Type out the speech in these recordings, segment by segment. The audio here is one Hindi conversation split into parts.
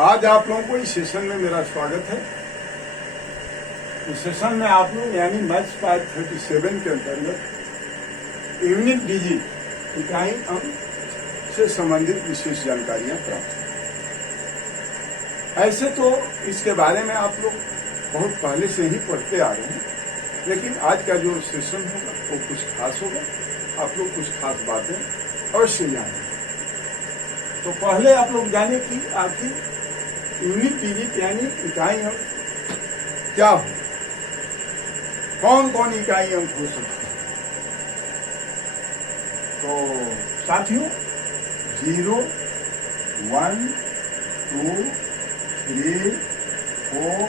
आज आप लोगों को इस सेशन में मेरा स्वागत है। इस सेशन में आप लोग यानी मैथ्स पार्ट 37 के अंतर्गत यूनिट डिजिट इकाई अंक से संबंधित विशेष जानकारियां प्राप्त हैं। ऐसे तो इसके बारे में आप लोग बहुत पहले से ही पढ़ते आ रहे हैं, लेकिन आज का जो सेशन होगा वो कुछ खास होगा। आप लोग कुछ खास बातें अवश्य जानें। तो पहले आप लोग जाने कि आखिर यूनिट डिजिट यानी इकाई अंक क्या हो, कौन कौन इकाई अंक हो सकते हैं। तो साथियों 0, 1, 2, 3, 4,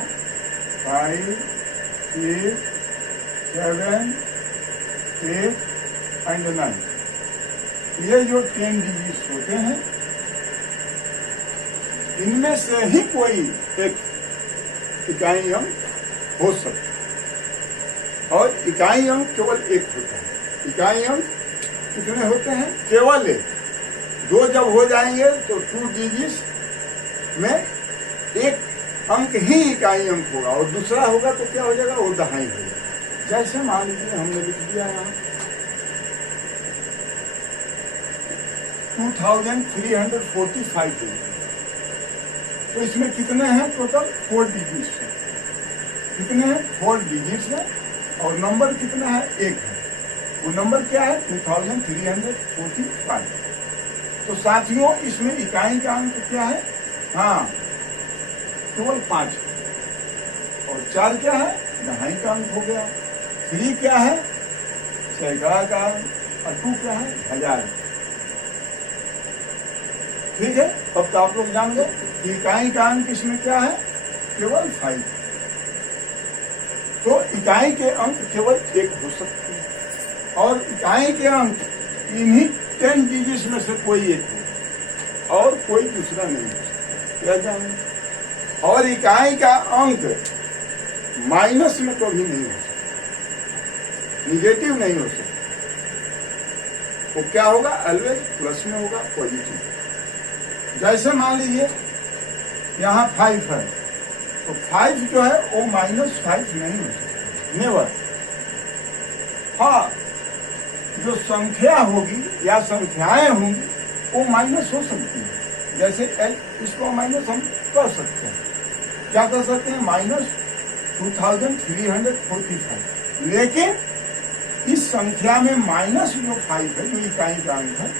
5, 6, 7, 8 एंड 9, ये जो 10 डिजिट्स होते हैं, इनमें से ही कोई एक इकाई अंक हो सकता है। और इकाई अंक केवल एक होता है। इकाई अंक कितने होते हैं? केवल एक। दो जब हो जाएंगे तो 2 डिजिट्स में एक अंक ही इकाई अंक होगा, और दूसरा होगा तो क्या हो जाएगा? वो दहाई हो जाएगा। जैसे मान लीजिए हमने लिख दिया यहाँ 2345 है, तो इसमें कितने हैं? टोटल 4 डिजिट्स हैं। कितने हैं? 4 डिजिट्स हैं। और नंबर कितना है? 1 है। वो नंबर क्या है? 2345। तो साथियों इसमें इकाई का अंक क्या है? हाँ, केवल 5 है। और 4 क्या है? दहाई का अंक हो गया। 3 क्या है? सैकड़ा का अंक। और 2 क्या है? 1000। ठीक है। अब तो आप लोग जान गए कि इकाई का अंक इसमें क्या है? केवल 5। तो इकाई के अंक केवल 1 हो सकते हैं, और इकाई के अंक इन्हीं 10 डिजिट्स में से कोई एक हो, और कोई दूसरा नहीं हो सकता। क्या जाने? और इकाई का अंक माइनस में कभी नहीं हो सकता, निगेटिव नहीं हो सकता। वो क्या होगा? ऑलवेज प्लस में होगा, पॉजिटिव। जैसे मान लीजिए यहाँ 5 है, तो 5 जो है वो -5 नहीं हो सकता, नेवर। हाँ, जो संख्या होगी या संख्याएं होंगी वो माइनस हो सकती है। जैसे इसको माइनस हम कर सकते हैं। क्या कर सकते हैं? -2345। लेकिन इस संख्या में माइनस जो 5 है, जो इकाई का अंक है,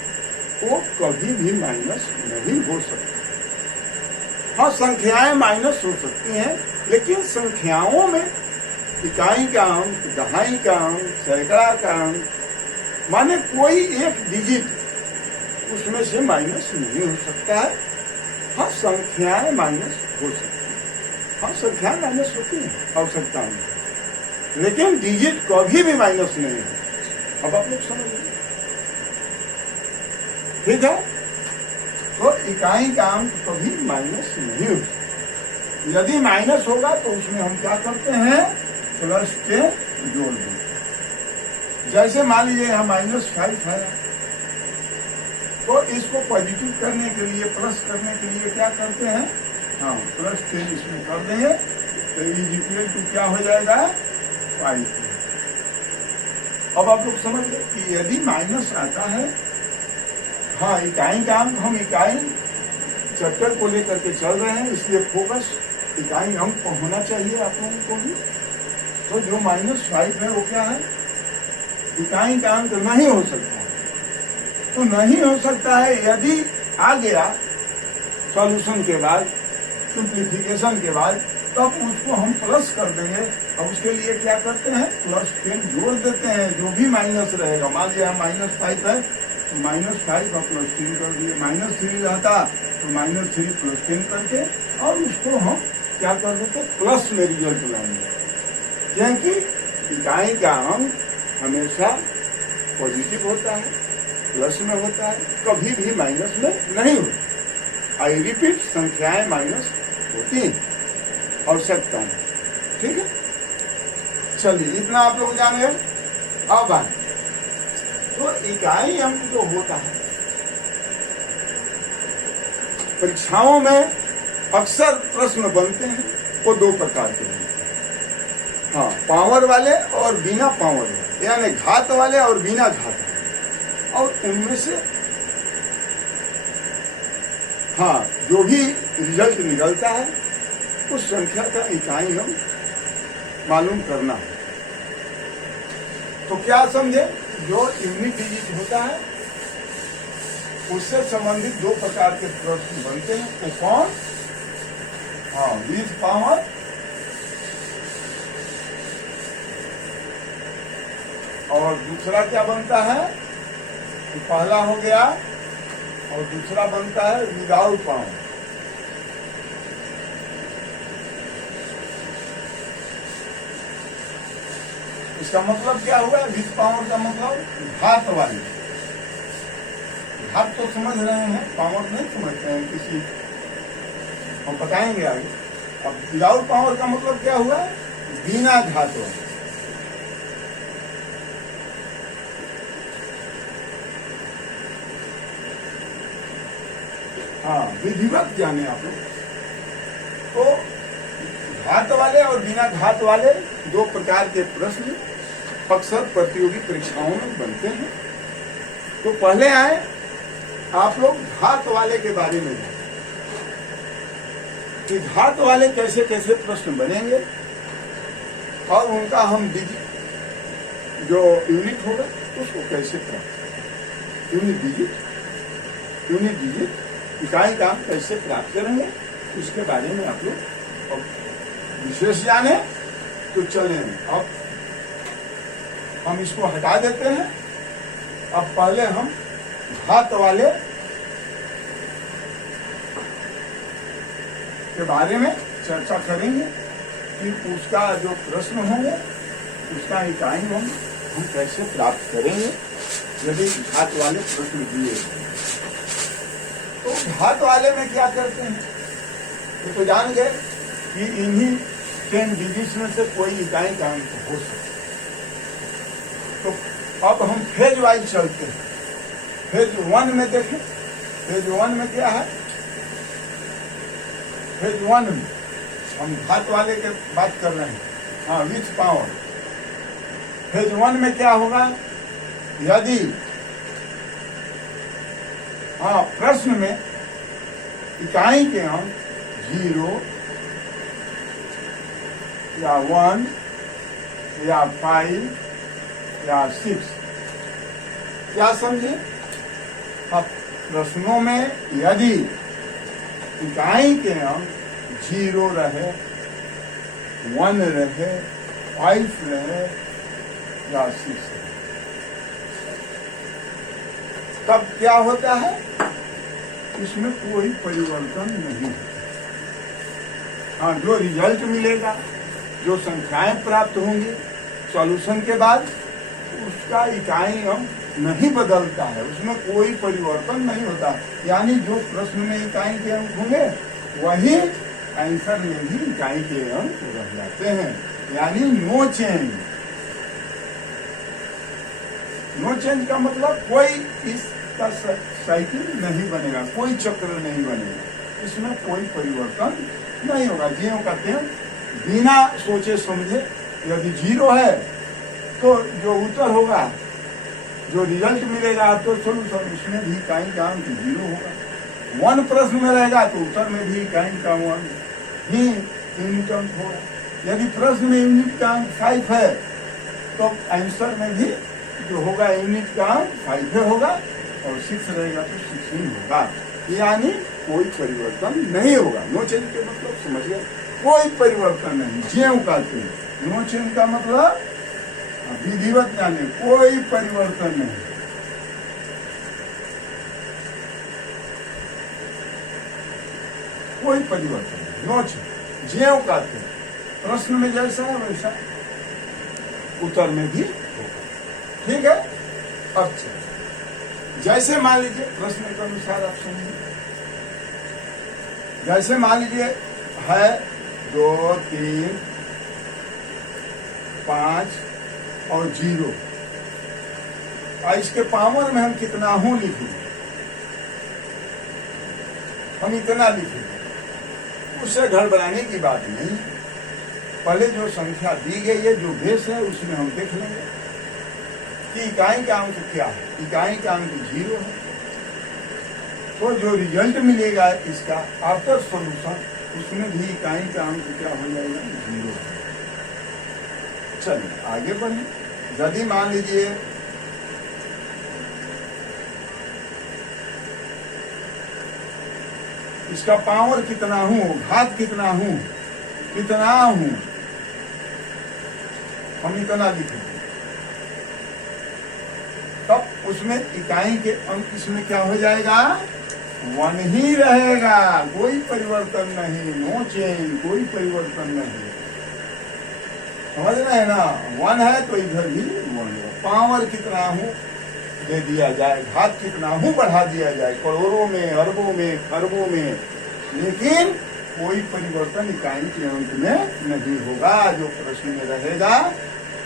वो कभी भी माइनस नहीं हो सकता। हाँ, संख्याएं माइनस हो सकती हैं, लेकिन संख्याओं में इकाई का अंक, दहाई का अंक, सैकड़ा का अंक, माने कोई एक डिजिट उसमें से माइनस नहीं हो सकता है। हाँ, संख्याएं माइनस हो सकती हैं। हाँ, संख्याएं माइनस होती हैं आवश्यकता में, लेकिन डिजिट कभी भी माइनस नहीं है। अब आप लोग समझिए। ठीक है। तो इकाई का अंक कभी माइनस नहीं हो सकता। यदि माइनस होगा तो उसमें हम क्या करते हैं? +10 जोड़ देते हैं। जैसे मान लीजिए यहाँ -5 है, तो इसको पॉजिटिव करने के लिए, प्लस करने के लिए क्या करते हैं? हाँ, +10 इसमें कर देंगे तो इक्वल टू क्या हो जाएगा? 5। अब आप लोग समझ गए कि यदि माइनस आता है, हाँ, इकाई का अंक, हम इकाई चैप्टर को लेकर के चल रहे हैं, इसलिए फोकस इकाई अंक पर होना चाहिए आप लोगों को भी। तो जो -5 है वो क्या है? इकाई का अंक नहीं हो सकता है। तो नहीं हो सकता है, यदि आ गया सॉल्यूशन के बाद, सिंप्लीफिकेशन के बाद, तब उसको हम प्लस कर देंगे। और उसके लिए क्या करते हैं? +10 जोड़ देते हैं, जो भी माइनस रहेगा। मान लिया -5 है, तो -5 और +10 कर दिए। -3 रहता तो -3 +10 करके, और उसको हम क्या कर देते? प्लस में रिजल्ट लाएंगे, क्योंकि इकाई का अंक हमेशा पॉजिटिव होता है, प्लस में होता है, कभी भी माइनस में नहीं होता। आई रिपीट, संख्याएं माइनस होती हैं आवश्यकता में। ठीक है। चलिए, इतना आप लोग जान गए। अब आए तो इकाई अंक जो होता है, परीक्षाओं में अक्सर प्रश्न बनते हैं वो दो प्रकार के बनते हैं। हाँ, पावर वाले और बिना पावर वाले, यानी घात वाले और बिना घात वाले। और उनमें से हाँ, जो भी रिजल्ट निकलता है उस संख्या का इकाई हम मालूम करना है। तो क्या समझे, जो यूनिट डिजिट होता है उससे संबंधित दो प्रकार के प्रश्न बनते हैं। वो कौन? हाँ, विथ पावर और दूसरा क्या बनता है? पहला हो गया और दूसरा बनता है विदाउट पावर। इसका मतलब क्या हुआ? विथ पावर का मतलब घात वाली। घात तो समझ रहे हैं, पावर नहीं समझते हैं किसी, हम बताएंगे आगे। अब विदाउट पावर का मतलब क्या हुआ? बिना घात वाली। हाँ, विधिवत जाने आप लोग। तो घात वाले और बिना घात वाले दो प्रकार के प्रश्न अक्सर प्रतियोगी परीक्षाओं में बनते हैं। तो पहले आए आप लोग घात वाले के बारे में जानें कि घात वाले कैसे कैसे प्रश्न बनेंगे और उनका हम डिजिट जो यूनिट होगा उसको कैसे प्राप्त, यूनिट डिजिट इकाई का हम कैसे प्राप्त करेंगे, उसके बारे में आप लोग विशेष जाने तो चले। अब हम इसको हटा देते हैं। अब पहले हम घात वाले के बारे में चर्चा करेंगे कि उसका जो प्रश्न होंगे उसका इकाई हम कैसे प्राप्त करेंगे यदि घात वाले प्रश्न दिए। तो घात वाले में क्या करते हैं ये तो जान गए कि इन्हीं 10 डिजिट्स में से कोई इकाई का अंक हो सकता। तो अब हम फेज वाइज चलते हैं। फेज 1 में देखें, फेज 1 में क्या है? फेज 1 में हम घात वाले के बात कर रहे हैं, हाँ, विथ पावर। फेज 1 में क्या होगा? यदि हाँ, प्रश्न में इकाई के अंक 0 या 1 या 5 या 6, क्या समझे? अब प्रश्नों में यदि इकाई के अंक 0 रहे, 1 रहे, 5 रहे या 6 रहे, तब क्या होता है? इसमें कोई परिवर्तन नहीं है। हाँ, जो रिजल्ट मिलेगा, जो संख्याएं प्राप्त होंगी सॉल्यूशन के बाद, उसका इकाई अंक नहीं बदलता है, उसमें कोई परिवर्तन नहीं होता। यानी जो प्रश्न में इकाई के अंक होंगे वही आंसर में भी इकाई के अंक रह जाते हैं, यानी नो चेंज। नो चेंज का मतलब कोई इसका साइकिल नहीं बनेगा, कोई चक्र नहीं बनेगा, इसमें कोई परिवर्तन नहीं होगा। ज्यों का त्यों बिना सोचे समझे, यदि 0 है तो जो उत्तर होगा, जो रिजल्ट मिलेगा आपको सोल्यूशन, उसमें भी इकाई का अंक 0 होगा। 1 प्रश्न में रहेगा तो उत्तर में भी इकाई का अंक ही यूनिट अंक होगा। यदि प्रश्न में यूनिट का अंक 5 है तो आंसर में भी जो होगा यूनिट का अंक 5 होगा, और 6 रहेगा तो 16 होगा। यानी कोई परिवर्तन नहीं होगा। नो चेंज के मतलब समझिए, कोई परिवर्तन नहीं। ज्यों का त्यों, नो चेंज का मतलब विधिवत जाने, कोई परिवर्तन नहीं। कोई परिवर्तन नहीं, नो चेंज, ज्यों का त्यों। प्रश्न में जैसा है वैसा उत्तर में भी होगा। ठीक है। अब जैसे मान लीजिए प्रश्न के अनुसार आप समझिए, जैसे मान लीजिए है 2, 3, 5 और 0, और इसके पावर में हम कितना हूं लिखेंगे? हम इतना लिखेंगे। उससे गड़बड़ाने की बात नहीं है। पहले जो संख्या दी गई है, जो बेस है, उसमें हम देख लेंगे कि इकाई का अंक क्या है। इकाई का अंक 0 है, तो जो रिजल्ट मिलेगा इसका आफ्टर सॉल्यूशन, उसमें भी इकाई का अंक क्या हो जाएगा, 0 है। चलिए आगे बढ़े। यदि मान लीजिए इसका पावर कितना हूं, घात कितना हूं, हम इतना लिखें, तब उसमें इकाई के अंक इसमें क्या हो जाएगा, 1 ही रहेगा, कोई परिवर्तन नहीं, नो चेंज, कोई परिवर्तन नहीं। समझ रहे हैं ना, 1 है तो इधर भी 1 है। पावर कितना हूं दे दिया जाए, घात कितना हूं बढ़ा दिया जाए, करोड़ों में, अरबों में, खरबों में, लेकिन कोई परिवर्तन इकाई के अंक में नहीं होगा। जो प्रश्न में रहेगा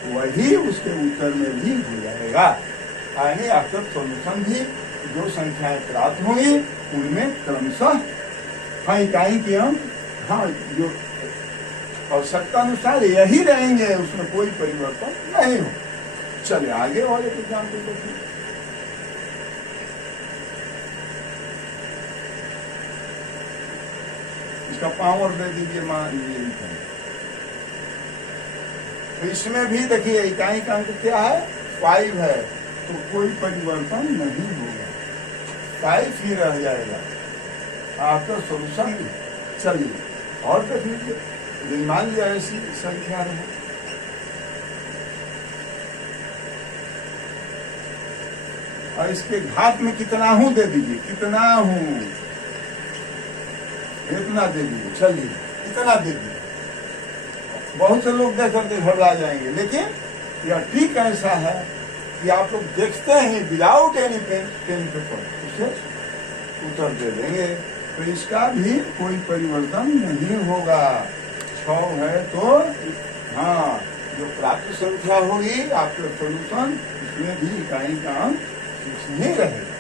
वही उसके उत्तर में भी हो जाएगा। यानी आफ्टर सॉल्यूशन भी जो संख्याएं प्राप्त होंगी उनमें क्रमशः हाँ इकाई के अंक हाँ जो आवश्यकता अनुसार यही रहेंगे, उसमें कोई परिवर्तन नहीं हो। चलिए आगे और एक एग्जाम्पल देखिए। इसका पावर दे दीजिए, मान लीजिए, तो इसमें भी देखिए इकाई का अंक क्या है, 5 है, तो कोई परिवर्तन नहीं होगा, 5 ही रह जाएगा आफ्टर सॉल्यूशन। चलिए और देख लीजिए, मान लिया ऐसी संख्या है, और इसके घात में कितना हूं दे दीजिए, कितना हूं इतना दे दीजिए। चलिए इतना दे दीजिए, बहुत से लोग देख करके घबरा जाएंगे, लेकिन यह ट्रिक ऐसा है कि आप लोग देखते हैं विदाउट एनी पेन पेपर उसे उत्तर दे देंगे। तो इसका भी कोई परिवर्तन नहीं होगा। 6 है तो हाँ जो प्राप्त संख्या होगी आपके सॉल्यूशन, इसमें भी इकाई का अंक नहीं रहेगा।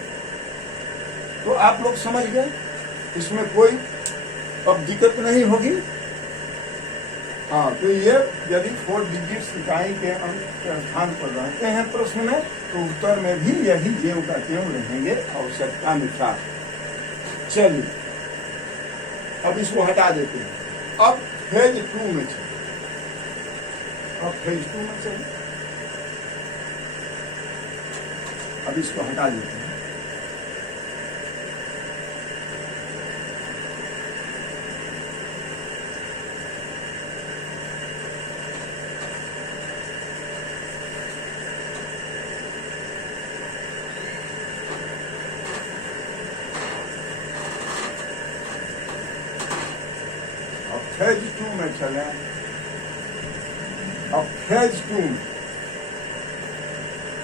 तो आप लोग समझ गए, इसमें कोई अब दिक्कत नहीं होगी। हाँ तो ये यदि 4 डिजिट्स इकाई के अंक के स्थान पर रहते हैं प्रश्न में, तो उत्तर में भी यही ज्यों का त्यों रहेंगे आवश्यकता अनुसार। चलिए अब इसको हटा देते हैं। अब फेज 2 में चलिए, अब इसको हटा देते हैं। फेज 2 में चले। अब फेज 2,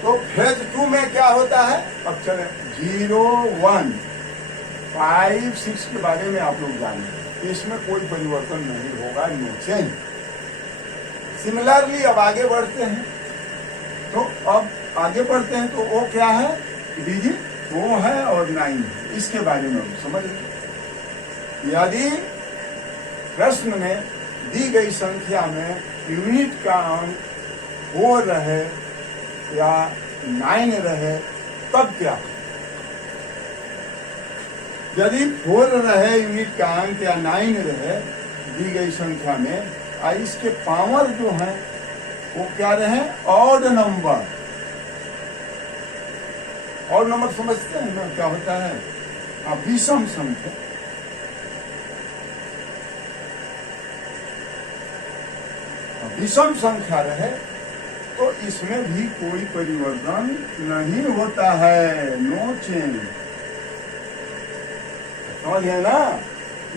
तो फेज 2 में क्या होता है, अब चले 0, 1, 5, 6 के बारे में आप लोग जानें। इसमें कोई परिवर्तन नहीं होगा, नो चेंज। सिमिलरली अब आगे बढ़ते हैं, तो अब आगे बढ़ते हैं तो वो क्या है, डिजिट 2 है और 9 है, इसके बारे में हम समझ लें। यदि प्रश्न में दी गई संख्या में यूनिट का अंक 4 रहे या 9 रहे, तब क्या? यदि 4 रहे यूनिट का अंक या 9 रहे दी गई संख्या में, इसके पावर जो है वो क्या रहे, ऑड नंबर। ऑड नंबर समझते हैं ना क्या होता है, विषम संख्या। विषम संख्या रहे तो इसमें भी कोई परिवर्तन नहीं होता है, नो चेंज। समझ है ना,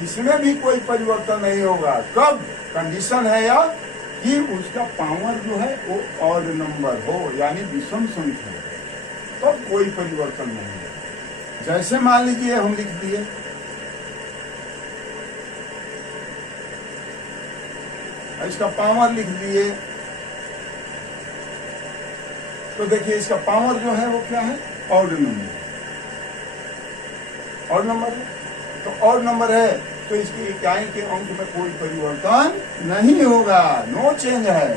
इसमें भी कोई परिवर्तन नहीं होगा। कब कंडीशन है या कि उसका पावर जो है वो ऑड नंबर हो, यानी विषम संख्या, तो कोई परिवर्तन नहीं है। जैसे मान लीजिए हम लिख दिए इसका पावर लिख दिए, तो देखिए इसका पावर जो है वो क्या है, ऑड नंबर। ऑड नंबर है तो ऑड नंबर है तो इसकी इकाई के अंक में कोई परिवर्तन नहीं होगा, नो चेंज है।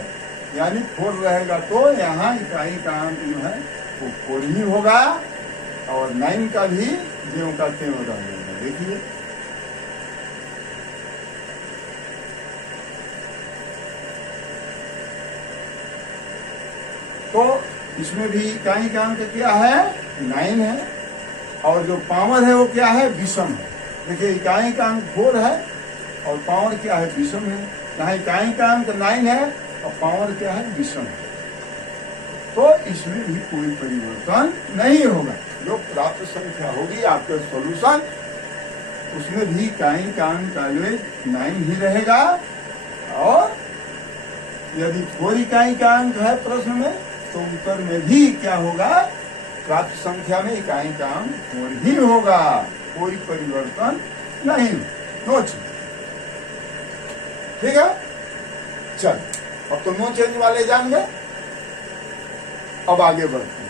यानी 4 रहेगा तो यहाँ इकाई का अंक जो है वो 4 ही होगा और 9 का भी ज्यों का त्यों रहेगा। देखिए तो इसमें भी इकाई का अंक क्या है 9 है और जो पावर है वो क्या है विषम है। देखिए इकाई का अंक 4 है और पावर क्या है विषम है। यहाँ इकाई का अंक 9 है और पावर क्या है विषम है, तो इसमें भी कोई परिवर्तन नहीं होगा। जो प्राप्त संख्या होगी आपके सॉल्यूशन उसमें भी इकाई का अंक ऑलवेज 9 ही रहेगा और यदि 4 इकाई का अंक है प्रश्न में तो उत्तर में भी क्या होगा प्राप्त संख्या में इकाई का अंक 4 ही होगा, कोई परिवर्तन नहीं, नो चेंज। ठीक है, चल अब तो नो चेंज वाले जान गए। अब आगे बढ़ते हैं,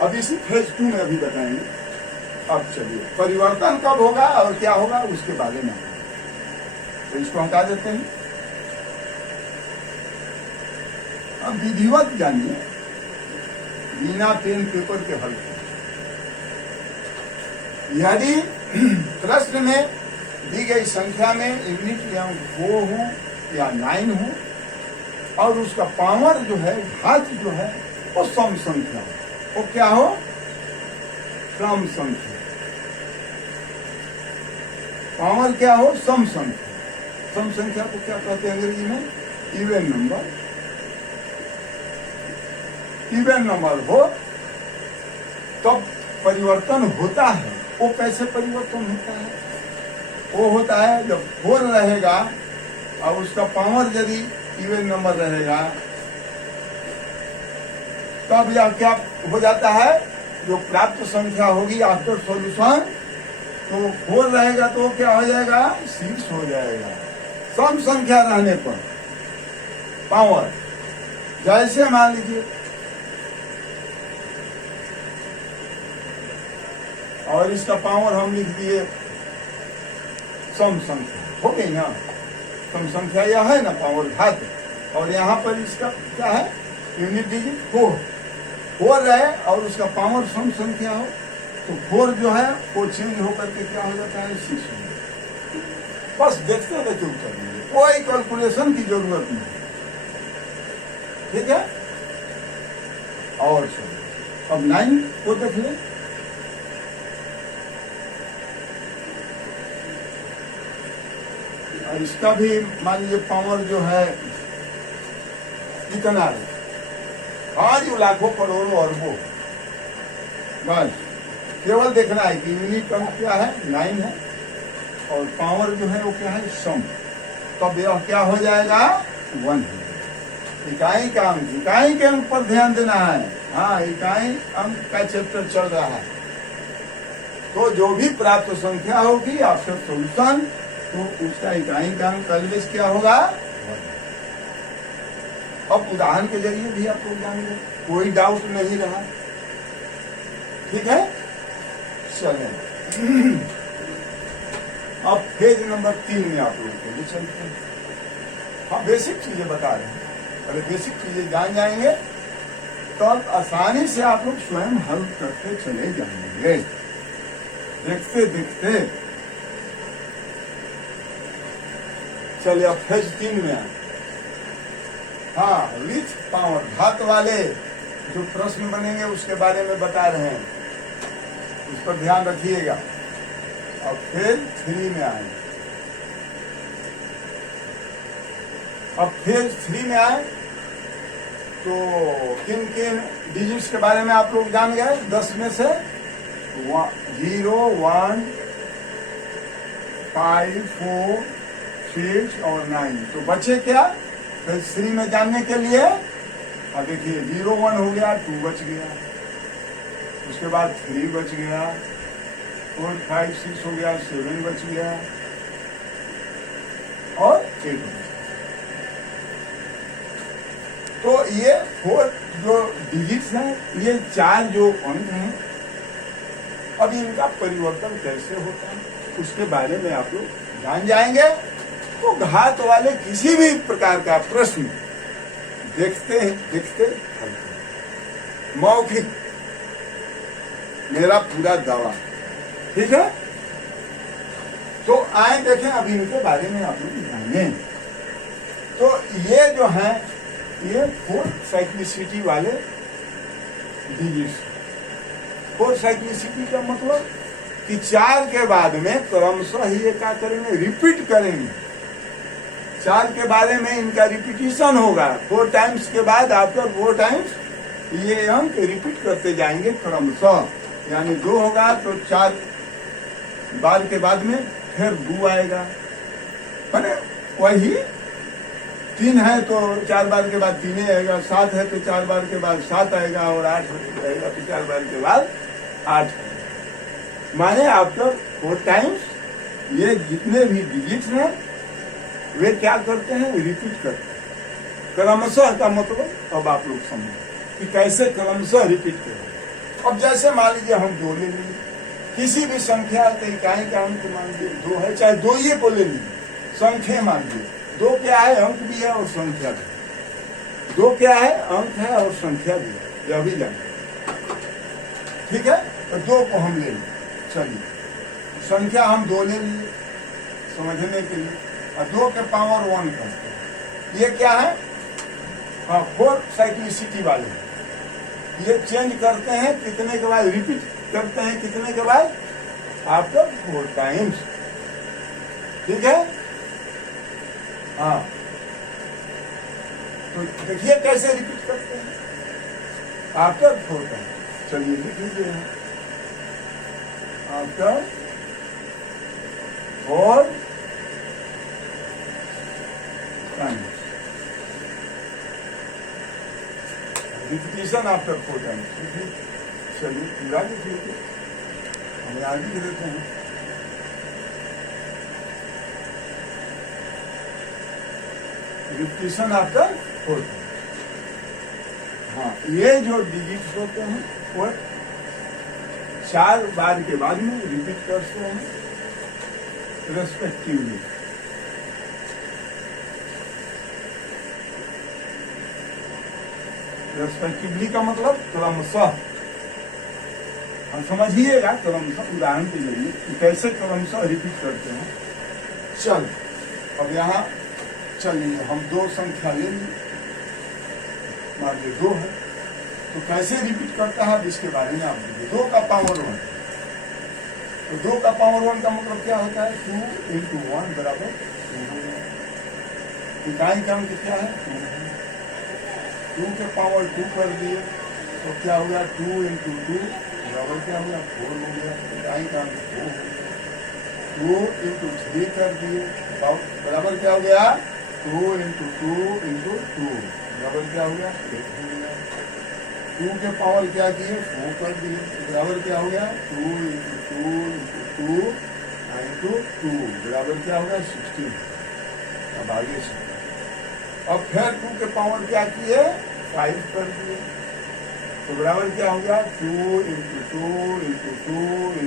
अब इसी फेज 2 में अभी बताएंगे। अब चलिए परिवर्तन कब होगा और क्या होगा उसके बारे में, तो इसको हटा देते हैं। अब विधिवत जानिए बिना पेन पेपर के हल। यदि प्रश्न में दी गई संख्या में यूनिट या 4 हो या 9 हो और उसका पावर जो है घात जो है वो सम संख्या हो, वो क्या हो सम संख्या। पावर क्या हो सम संख्या। सम संख्या को क्या कहते हैं अंग्रेजी में इवन नंबर। इवन नंबर हो तब परिवर्तन होता है। वो कैसे परिवर्तन होता है, वो होता है जब 4 रहेगा और उसका पावर यदि इवन नंबर रहेगा तब यह क्या हो जाता है, जो प्राप्त संख्या होगी आफ्टर सॉल्यूशन तो 4 रहेगा तो क्या हो जाएगा 6 हो जाएगा। सम संख्या रहने पर पावर जैसे मान लीजिए और इसका पावर हम लिख दिए सम संख्या, हो गई ना। सम संख्या यह है ना पावर घात, और यहाँ पर इसका क्या है यूनिट डिजिट 4 रहे और उसका पावर सम संख्या हो तो 4 जो है वो चेंज होकर के क्या हो जाता है 6 हो जाता है। बस देखते देखते उत्तर देंगे, कोई कैलकुलेशन की जरूरत नहीं। ठीक है, और चलो अब 9 को देख ले। और इसका भी मान लीजिए पावर जो है कितना है, आज लाखों करोड़ों अरबों। बस केवल देखना है कि यूनिट अंक क्या है 9 है और पावर जो है वो क्या है सम, तब यह क्या हो जाएगा 1 है। इकाई का अंक, इकाई के अंक पर ध्यान देना है। हाँ, इकाई अंक का चैप्टर चल रहा है तो जो भी प्राप्त संख्या होगी आफ्टर सॉल्यूशन तो उसका इकाई का अंक ऑलवेज क्या होगा 1। अब उदाहरण के जरिए भी आप लोग जानेंगे, कोई डाउट नहीं रहा। ठीक है, चलें अब पेज नंबर 3 में आप लोग को चलते हैं। हाँ, बेसिक चीजें बता रहे हैं, अरे बेसिक चीजें जान जाएंगे तब आसानी से आप लोग स्वयं हल करते चले जाएंगे देखते देखते। चलिए अब फेज 3 में आए। हाँ, विच पावर घात वाले जो प्रश्न बनेंगे उसके बारे में बता रहे हैं, उस पर ध्यान रखिएगा। अब फेज 3 में आए। अब फेज 3 में आए तो किन किन डिजिट्स के बारे में आप लोग जान गए। 10 में से 0, 1, 5, 4, 6 और 9, तो बचे क्या फेज 3 में जानने के लिए। अब देखिए 0, 1 हो गया, 2 बच गया, उसके बाद 3 बच गया, 4, 5, 6 हो गया, 7 बच गया और 8 बच गया। तो ये 4 जो डिजिट्स हैं, ये 4 जो अंक हैं अब इनका परिवर्तन कैसे होता है उसके बारे में आप लोग जान जाएंगे। तो घात वाले किसी भी प्रकार का प्रश्न देखते हल करें। मौखिक मेरा पूरा दावा, ठीक है। तो आए देखें, अभी इनके बारे में आप लोग जाने। तो ये जो है ये 4 साइक्लिसिटी वाले डिजिट्स। 4 साइक्लिसिटी का मतलब कि 4 के बाद में क्रमशः ही ये क्या करेंगे, रिपीट करेंगे। 4 के बारे में इनका रिपीटिशन होगा। 4 टाइम्स के बाद आफ्टर 4 टाइम्स ये अंक रिपीट करते जाएंगे क्रमशः। यानी 2 होगा तो 4 बार के बाद में फिर 2 आएगा, माने वही 3 है तो 4 बार के बाद 3 आएगा, 7 है तो 4 बार के बाद 7 आएगा, और 8 आएगा तो 4 बार के बाद 8 आएगा। माने आफ्टर 4 टाइम्स ये जितने भी डिजिट्स हैं वे क्या करते हैं, रिपीट करते हैं। क्रमशः का मतलब अब आप लोग समझो कि कैसे क्रमशः रिपीट करें। अब जैसे मान लीजिए हम 2 ले लीजिए, किसी भी संख्या के इकाई का अंक मान लीजिए 2 है, चाहे 2 ही को ले लीजिए, संख्या मान लीजिए 2 क्या है, अंक भी है और संख्या भी है। 2 क्या है, अंक है और संख्या भी है, यह भी जाने, ठीक है। तो 2 को हम ले लें, चलिए संख्या हम 2 ले लिए समझने के लिए, और 2 के पावर 1 करते हैं। ये क्या है, 4 साइक्लिसिटी वाले, ये चेंज करते हैं कितने के बाद, रिपीट करते हैं कितने के बाद, आफ्टर 4 टाइम्स, ठीक है। हाँ, तो देखिए कैसे रिपीट करते हैं आफ्टर 4 टाइम्स। चलिए लिख लीजिए, after 4 times, repetition after 4 times. चलिए पूरा लिख लीजिए, हम आगे लिख देते हैं। Repetition after 4 times. हाँ, ये जो डिजिट्स होते हैं वो 4 बार के बाद में रिपीट करते हैं रेस्पेक्टिवली। रेस्पेक्टिवली का मतलब क्रमशः, हम समझिएगा क्रमशः उदाहरण के जरिए कि कैसे क्रमशः रिपीट करते हैं। चल अब यहाँ चलिए हम 2 संख्या ले लिए, मान लीजिए 2 है, तो कैसे रिपीट करता है इसके बारे में आप देखिए। 2 का पावर 1, तो 2 का पावर 1 का मतलब क्या होता है, 2 × 1 बराबर 2। इकाई का अंक क्या है, 2 है। 2 के पावर 2 कर दिए तो क्या हो गया, 2 × 2 बराबर क्या हो गया, 4 हो गया। इकाई का अंक 2 हो गया। 2 × 3 कर दिए बराबर क्या हो गया, 2 × 2 × 2 बराबर क्या हो गया, 8 हो गया। 2 के पावर क्या किए, 4 कर दिए, बराबर क्या हो गया, 2 × 2 × 2 × 2 बराबर क्या हो गया, 16। अब आगे से अब फिर 2 के पावर क्या किए, 5 कर दिए, तो बराबर क्या हो गया, 2 × 2 × 2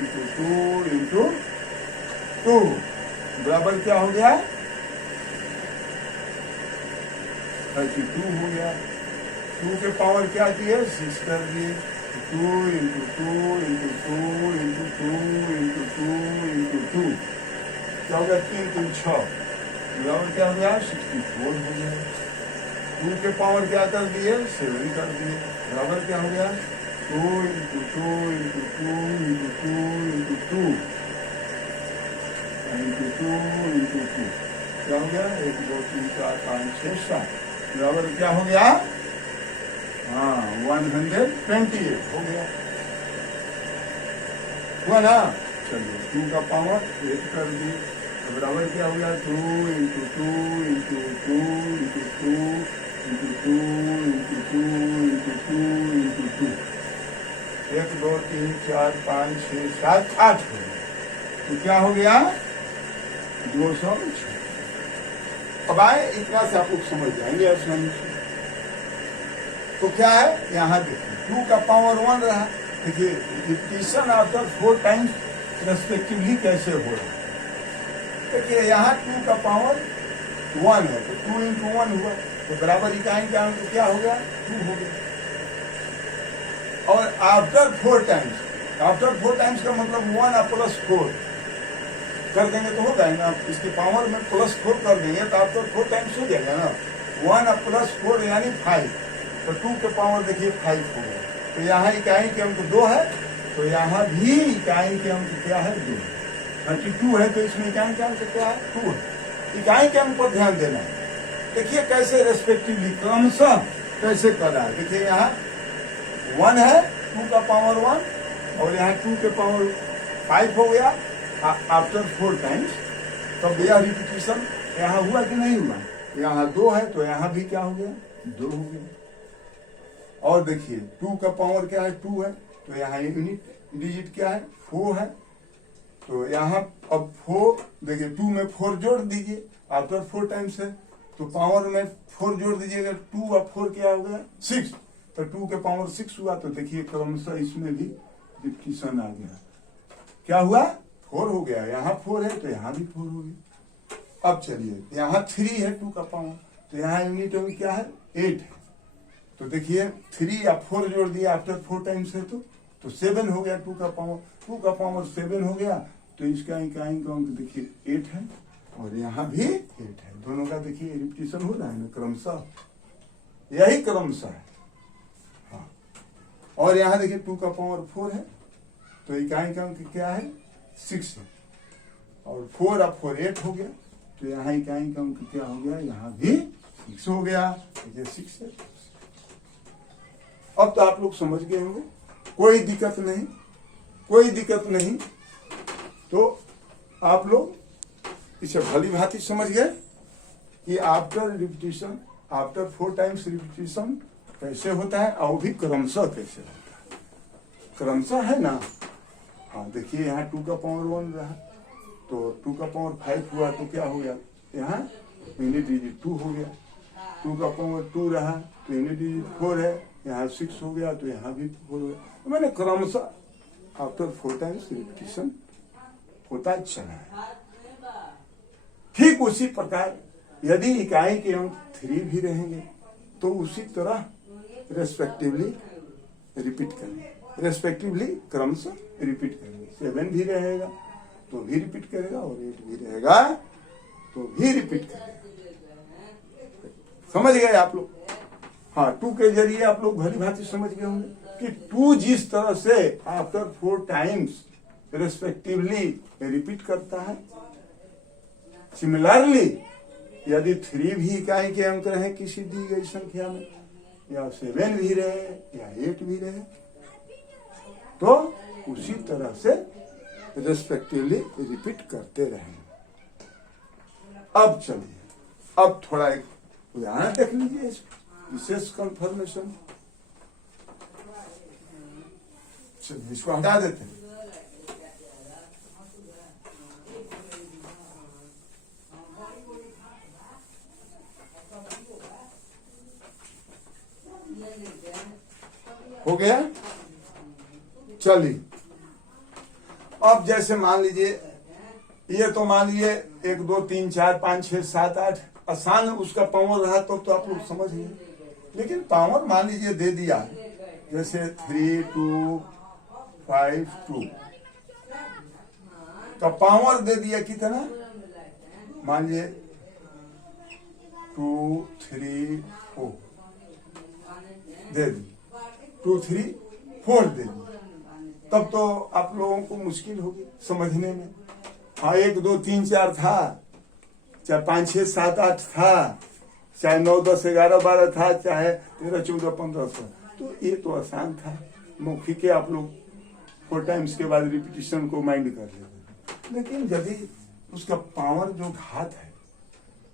× 2 × 2 बराबर क्या हो गया, 32 हो गया। 2 के पावर क्या किए, 6 कर दिए, 2 × 2 × 2 × 2 × 2 × 2 क्या हो गया, 3 × 6 बराबर क्या हो गया, 64 हो गया। 2 के पावर क्या कर दिए, 7 कर दिए, बराबर क्या हो गया, 2 × 2 × 2 × 2 × 2 × 2 क्या हो गया, 1 2 3 4 5 6 7 बराबर क्या हो गया, हाँ 128 हो गया, हुआ ना। चलिए 2 का पावर 8 कर दी, बराबर क्या हो गया, 2 × 2 × 2 × 2 × 2 × 2 × 2 × 2 1 2 3 4 5 6 7 8 हो गया। तो क्या हो गया, 206। अब आए इतना से आप लोग समझ जाएंगे आसानी से। तो क्या है, यहाँ देखिए 2 का पावर 1 रहा, देखिए रिपीटिशन आफ्टर 4 टाइम्स रेस्पेक्टिवली कैसे हो रहा है। देखिए यहाँ 2 का पावर 1 है तो 2 into 1 हुआ तो बराबर इकाई का अंक क्या हो गया 2 हो गया। और आफ्टर 4 टाइम्स का मतलब 1 प्लस 4 कर देंगे तो हो जाएगा। इसके पावर में प्लस 4 कर देंगे तो आफ्टर 4 टाइम्स हो जाएगा ना। 1 प्लस 4 यानी 5 तो 2 के पावर देखिए 5 हो गया। तो यहाँ इकाई के अंक 2 है तो यहाँ भी इकाई के अंक क्या है 2। 32 है तो इसमें इकाई के अंक क्या है 2 है। इकाई के अंक पर ध्यान देना है। देखिए कैसे रेस्पेक्टिवली क्रमशः कैसे कर रहा है। देखिए यहाँ 1 है 2 का पावर 1 और यहाँ 2 के पावर 5 हो गया आफ्टर 4 टाइम्स। तब यह रिपीटिशन यहाँ हुआ कि नहीं हुआ। यहाँ 2 है तो यहाँ भी क्या हो गया 2 हो गया। और देखिए 2 का पावर क्या है 2 है तो यहाँ यूनिट डिजिट क्या है 4 है तो यहाँ अब 4 देखिए 2 में 4 जोड़ दीजिए आफ्टर 4 टाइम्स है तो पावर में 4 जोड़ दीजिएगा 2 और 4 क्या हो गया 6 तो 2 के पावर 6 हुआ तो देखिए क्रमशः इसमें भी रिपीटिशन आ गया। क्या हुआ 4 हो गया। यहाँ 4 है तो यहाँ भी 4 हो गया। अब चलिए यहाँ 3 है 2 का पावर तो यहाँ यूनिट में क्या है 8 है तो देखिए 3 या 4 जोड़ दिया आफ्टर 4 टाइम्स है तो 7 हो गया। 2 का पावर 7 हो गया तो इसका इकाई का अंक देखिए 8 है और यहाँ भी 8 है। दोनों का देखिए रिपीटिशन हो रहा है ना क्रमशः। यही क्रमशः है। हाँ और यहाँ देखिए 2 का पावर 4 है तो इकाई का अंक क्या है 6 है और 4 अब 4 8 हो गया तो यहाँ इकाई का अंक क्या हो गया यहाँ भी 6 हो गया। ये 6 है। अब तो आप लोग समझ गए होंगे कोई दिक्कत नहीं। तो आप लोग इसे भली भांति समझ गए कि आफ्टर 4 टाइम्स रिपीटिशन कैसे होता है और भी क्रमशः कैसे होता है। क्रमशः है ना। हाँ देखिए यहाँ 2 का पावर 1 रहा तो 2 का पावर 5 हुआ तो क्या हो गया यहाँ यूनिट डिजिट 2 हो गया। 2 का पावर 2 रहा तो यूनिट डिजिट 4 है यहाँ 6 हो गया तो यहाँ भी 4 हो गया। तो मैंने क्रमशः आफ्टर 4 टाइम्स रिपीटिशन होता चला है। ठीक उसी प्रकार यदि इकाई के अंक 3 भी रहेंगे तो उसी तरह रेस्पेक्टिवली रिपीट करेंगे। रेस्पेक्टिवली क्रमशः रिपीट करेंगे। 7 भी रहेगा तो भी रिपीट करेगा और 8 भी रहेगा तो भी रिपीट करेगा। समझ गए आप लोग। हाँ 2 के जरिए आप लोग भली भांति समझ गए होंगे कि 2 जिस तरह से आफ्टर 4 टाइम्स रेस्पेक्टिवली रिपीट करता है सिमिलरली यदि 3 भी इकाई के अंक रहे किसी दी गई संख्या में या 7 भी रहे या 8 भी रहे तो उसी तरह से रेस्पेक्टिवली रिपीट करते रहें। अब चलिए अब थोड़ा एक उदाहरण देख लीजिए विशेष कन्फर्मेशन। चलिए इसको हटा देते हैं। हो गया। चलिए अब जैसे मान लीजिए ये तो मान लीजिए 1 2 3 4 5 6 7 8 आसान उसका पावर रहा तो आप लोग समझ गए। लेकिन पावर मान लीजिए दे दिया जैसे 3 2 5 2 का पावर दे दिया कितना मान लीजिए 2 3 4 दे दी 2 3 4 दे दी तब तो आप लोगों को मुश्किल होगी समझने में। हाँ 1 2 3 4 था चाहे 5 6 7 8 था चाहे 9 10 11 12 था चाहे 13 14 15 था तो ये तो आसान था। मौखिक के आप लोग 4 टाइम्स के बाद रिपीटिशन को माइंड कर लेते। लेकिन यदि उसका पावर जो घात है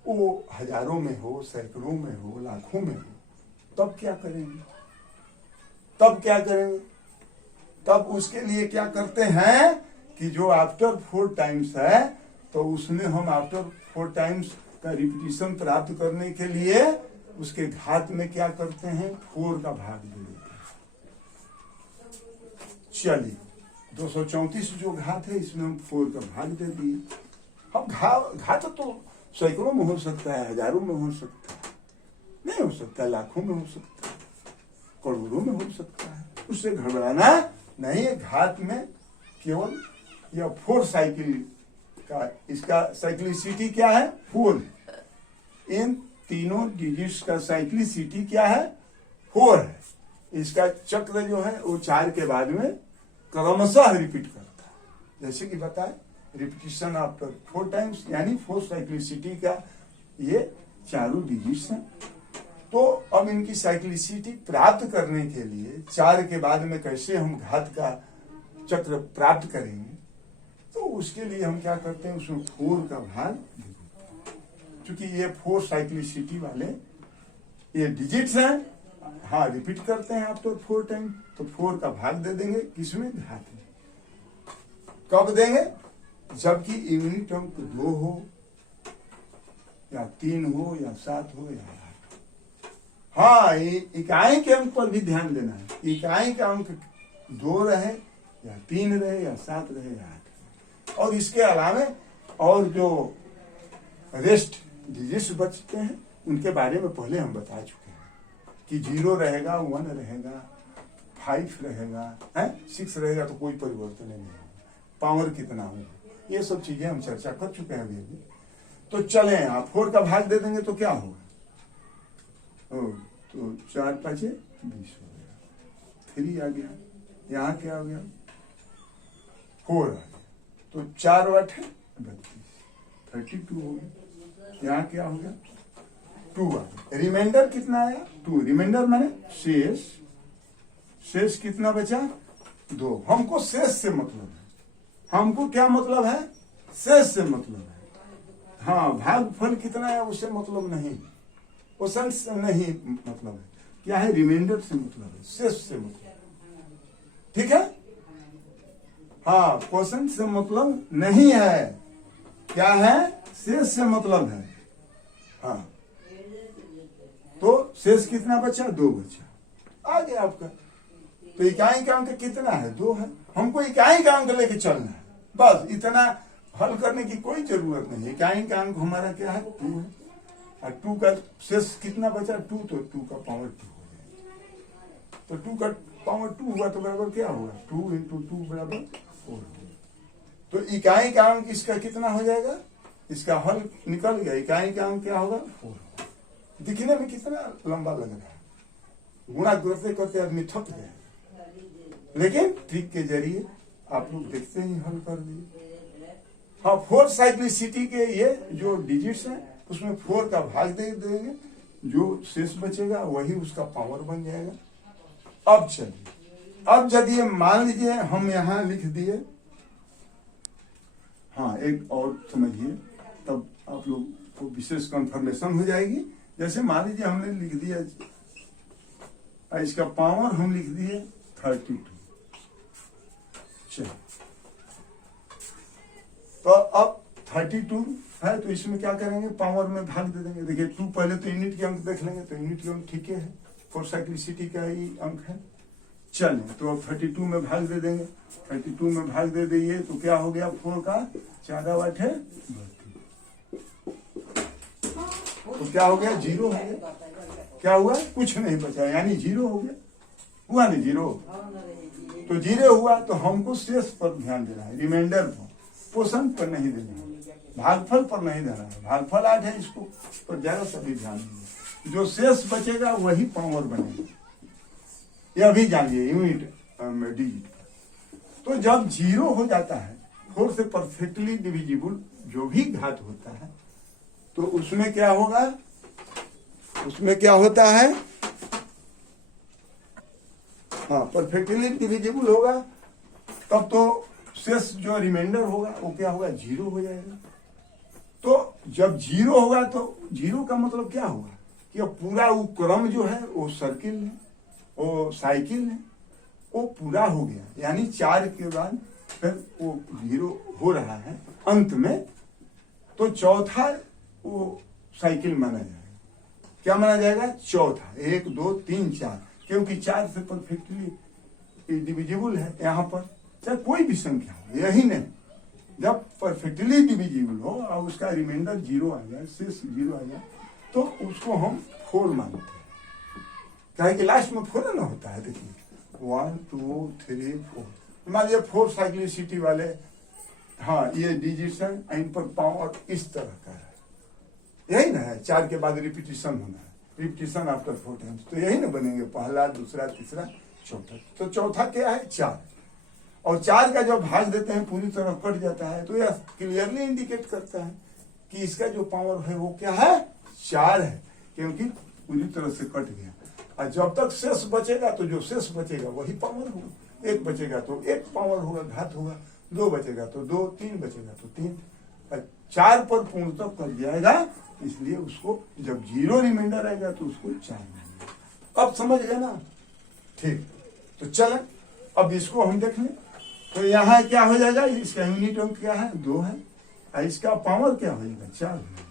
वो हजारों में हो सैकड़ों में हो लाखों में हो तब क्या करेंगे। तब उसके लिए क्या करते हैं कि जो आफ्टर 4 टाइम्स है तो उसमें हम आफ्टर 4 टाइम्स का रिपीटिशन प्राप्त करने के लिए उसके घात में क्या करते हैं 4 का भाग दे देते हैं। चलिए 234 जो घात है इसमें हम 4 का भाग दे दिए। अब घात तो सैकड़ों में हो सकता है, हजारों में हो सकता है, नहीं हो सकता, लाखों में हो सकता है, करोड़ों में हो सकता है। उससे घबराना नहीं है। घात में केवल यह 4 साइकिल का, इसका साइक्लिसिटी क्या है 4। इन तीनों डिजिट्स का साइक्लिसिटी क्या है 4 है। इसका चक्र जो है वो 4 के बाद में क्रमशः रिपीट करता है। जैसे कि बताए रिपीटिशन आफ्टर 4 टाइम्स, यानी 4 साइक्लिसिटी का ये चारों डिजिट्स हैं। तो अब इनकी साइक्लिसिटी प्राप्त करने के लिए 4 के बाद में कैसे हम घात का चक्र प्राप्त करेंगे, तो उसके लिए हम क्या करते हैं, उसमें 4 का भाग दे देते हैं। क्योंकि ये 4 साइक्लिसिटी वाले ये डिजिट्स हैं, हाँ रिपीट करते हैं आप तो 4 टाइम, तो 4 का भाग दे देंगे किसमें, घात में। कब देंगे, जबकि यूनिट अंक 2 हो या 3 हो या 7 हो या 8। हाँ, इकाई के अंक पर भी ध्यान देना है। इकाई का अंक 2 रहे या 3 रहे या 7 रहे या 8। और इसके अलावा और जो रेस्ट डिजिट्स बचते हैं उनके बारे में पहले हम बता चुके हैं कि 0 रहेगा, 1 रहेगा, 5 रहेगा, 6 रहेगा, तो कोई परिवर्तन नहीं होगा। पावर कितना होगा, ये सब चीजें हम चर्चा कर चुके हैं अभी। तो चले आप 4 का भाग दे देंगे तो क्या होगा, तो 4 5 20 हो गया, 3 आ गया, यहाँ क्या हो गया 4 आ गया, तो 4 8 32, 32 हो गया, यहाँ क्या हो गया 2 आ गया। रिमाइंडर कितना आया 2, रिमाइंडर माने शेष कितना बचा 2। हमको शेष से मतलब है, हमको क्या मतलब है, शेष से मतलब है। हाँ, भागफल कितना है उससे मतलब नहीं, क्वेश्चन से नहीं मतलब है, क्या है रिमाइंडर से मतलब है, शेष से मतलब। ठीक है, हाँ क्वेश्चन से मतलब नहीं है, क्या है शेष से मतलब है। हाँ, तो शेष कितना बचा 2 बचा, आ गया आपका। तो इकाई का अंक कितना है 2 है, हमको इकाई का अंक लेके चलना है, बस इतना हल करने की कोई जरूरत नहीं। इकाई का अंक हमारा क्या है 2 है, और 2 का शेष कितना बचा 2, तो 2 का पावर 2 हो जाएगा। तो 2 का पावर 2 हुआ तो बराबर क्या होगा 2 × 2 बराबर 4 होगा। तो इकाई का अंक इसका कितना हो जाएगा, इसका हल निकल गया। इकाई का अंक क्या होगा 4। दिखने में कितना लंबा लग रहा है, गुणा करते करते आदमी थक जाए, लेकिन ट्रिक के जरिए आप लोग देखते ही हल कर दिए। हाँ, 4 साइक्लिसिटी के ये जो डिजिट्स हैं उसमें 4 का भाग दे देंगे, जो शेष बचेगा वही उसका पावर बन जाएगा। अब चलिए, अब यदि मान लीजिए हम यहाँ लिख दिए, हाँ एक और समझिए तब आप लोग को विशेष कंफर्मेशन हो जाएगी। जैसे मान लीजिए हमने लिख दिया, इसका पावर हम लिख दिए 32। चलिए, तो अब 32 है तो इसमें क्या करेंगे, पावर में भाग दे देंगे। देखिए 2 पहले तो यूनिट के अंक देख लेंगे, तो यूनिट के अंक ठीक है, 4 साइक्लिसिटी का ही अंक है। चलिए, तो अब 32 में भाग दे देंगे। 32 में भाग दे दिए तो क्या हो गया 4 का 4 8 है 32, तो क्या हो गया 0 हो गया। क्या हुआ, कुछ नहीं बचा, यानी 0 हो गया, हुआ नहीं 0, तो 0 हुआ। तो हमको शेष पर ध्यान देना है, रिमाइंडर पर, पोषण पर नहीं देना है, भागफल पर नहीं देना है। भागफल 8 है, इसको पर ज्यादा सभी ध्यान देंगे, जो शेष बचेगा वही पावर बनेगा। यह भी जानिए यूनिट डिजिट। तो जब 0 हो जाता है, 4 से परफेक्टली डिविजिबल जो भी घात होता है, तो उसमें क्या होगा, उसमें क्या होता है, हाँ परफेक्टली डिविजिबल होगा, तब तो शेष जो रिमाइंडर होगा वो क्या होगा 0 हो जाएगा। तो जब 0 होगा तो 0 का मतलब क्या होगा कि पूरा वो क्रम जो है वो सर्किल है, वो साइकिल है, वो पूरा हो गया। यानी 4 के बाद फिर वो 0 हो रहा है अंत में, तो चौथा वो साइकिल माना जाएगा। क्या माना जाएगा, चौथा, 1 2 3 4, क्योंकि 4 से परफेक्टली डिविजिबल है यहाँ पर, चाहे कोई भी संख्या हो, यही नहीं, जब परफेक्टली डिविजिबल हो और उसका रिमाइंडर 0 आ जाए, शेष 0 आ जाए, तो उसको हम 4 मानते हैं। क्या कि लास्ट में 4 ना होता है, देखिए 1 2 3 4, मान लीजिए 4 साइक्लिसिटी वाले, हाँ ये डिजिट्स है, इन पर पावर इस तरह का है, यही ना है, 4 के बाद रिपीटिशन होना है, रिपीटिशन आफ्टर 4 टाइम्स, तो यही ना बनेंगे, पहला दूसरा तीसरा चौथा। तो चौथा क्या है? 4, और 4 का जब भाग देते हैं पूरी तरह कट जाता है, तो यह क्लियरली इंडिकेट करता है कि इसका जो पावर है वो क्या है? 4 है, क्योंकि पूरी तरह से कट गया। और जब तक शेष बचेगा तो जो शेष बचेगा वही पावर होगा, 1 बचेगा तो 1 पावर होगा, घात होगा, 2 बचेगा तो 2, 3 बचेगा तो 3, 4 पर पूर्णतः कट जाएगा, इसलिए उसको जब 0 रिमाइंडर आएगा तो उसको 4 मानेंगे। अब समझ गए ना? ठीक, तो चलें अब इसको हम देख लें। तो यहाँ क्या हो जाएगा? इसका यूनिट अंक क्या है? 2 है, और इसका पावर क्या हो जाएगा? 4 है,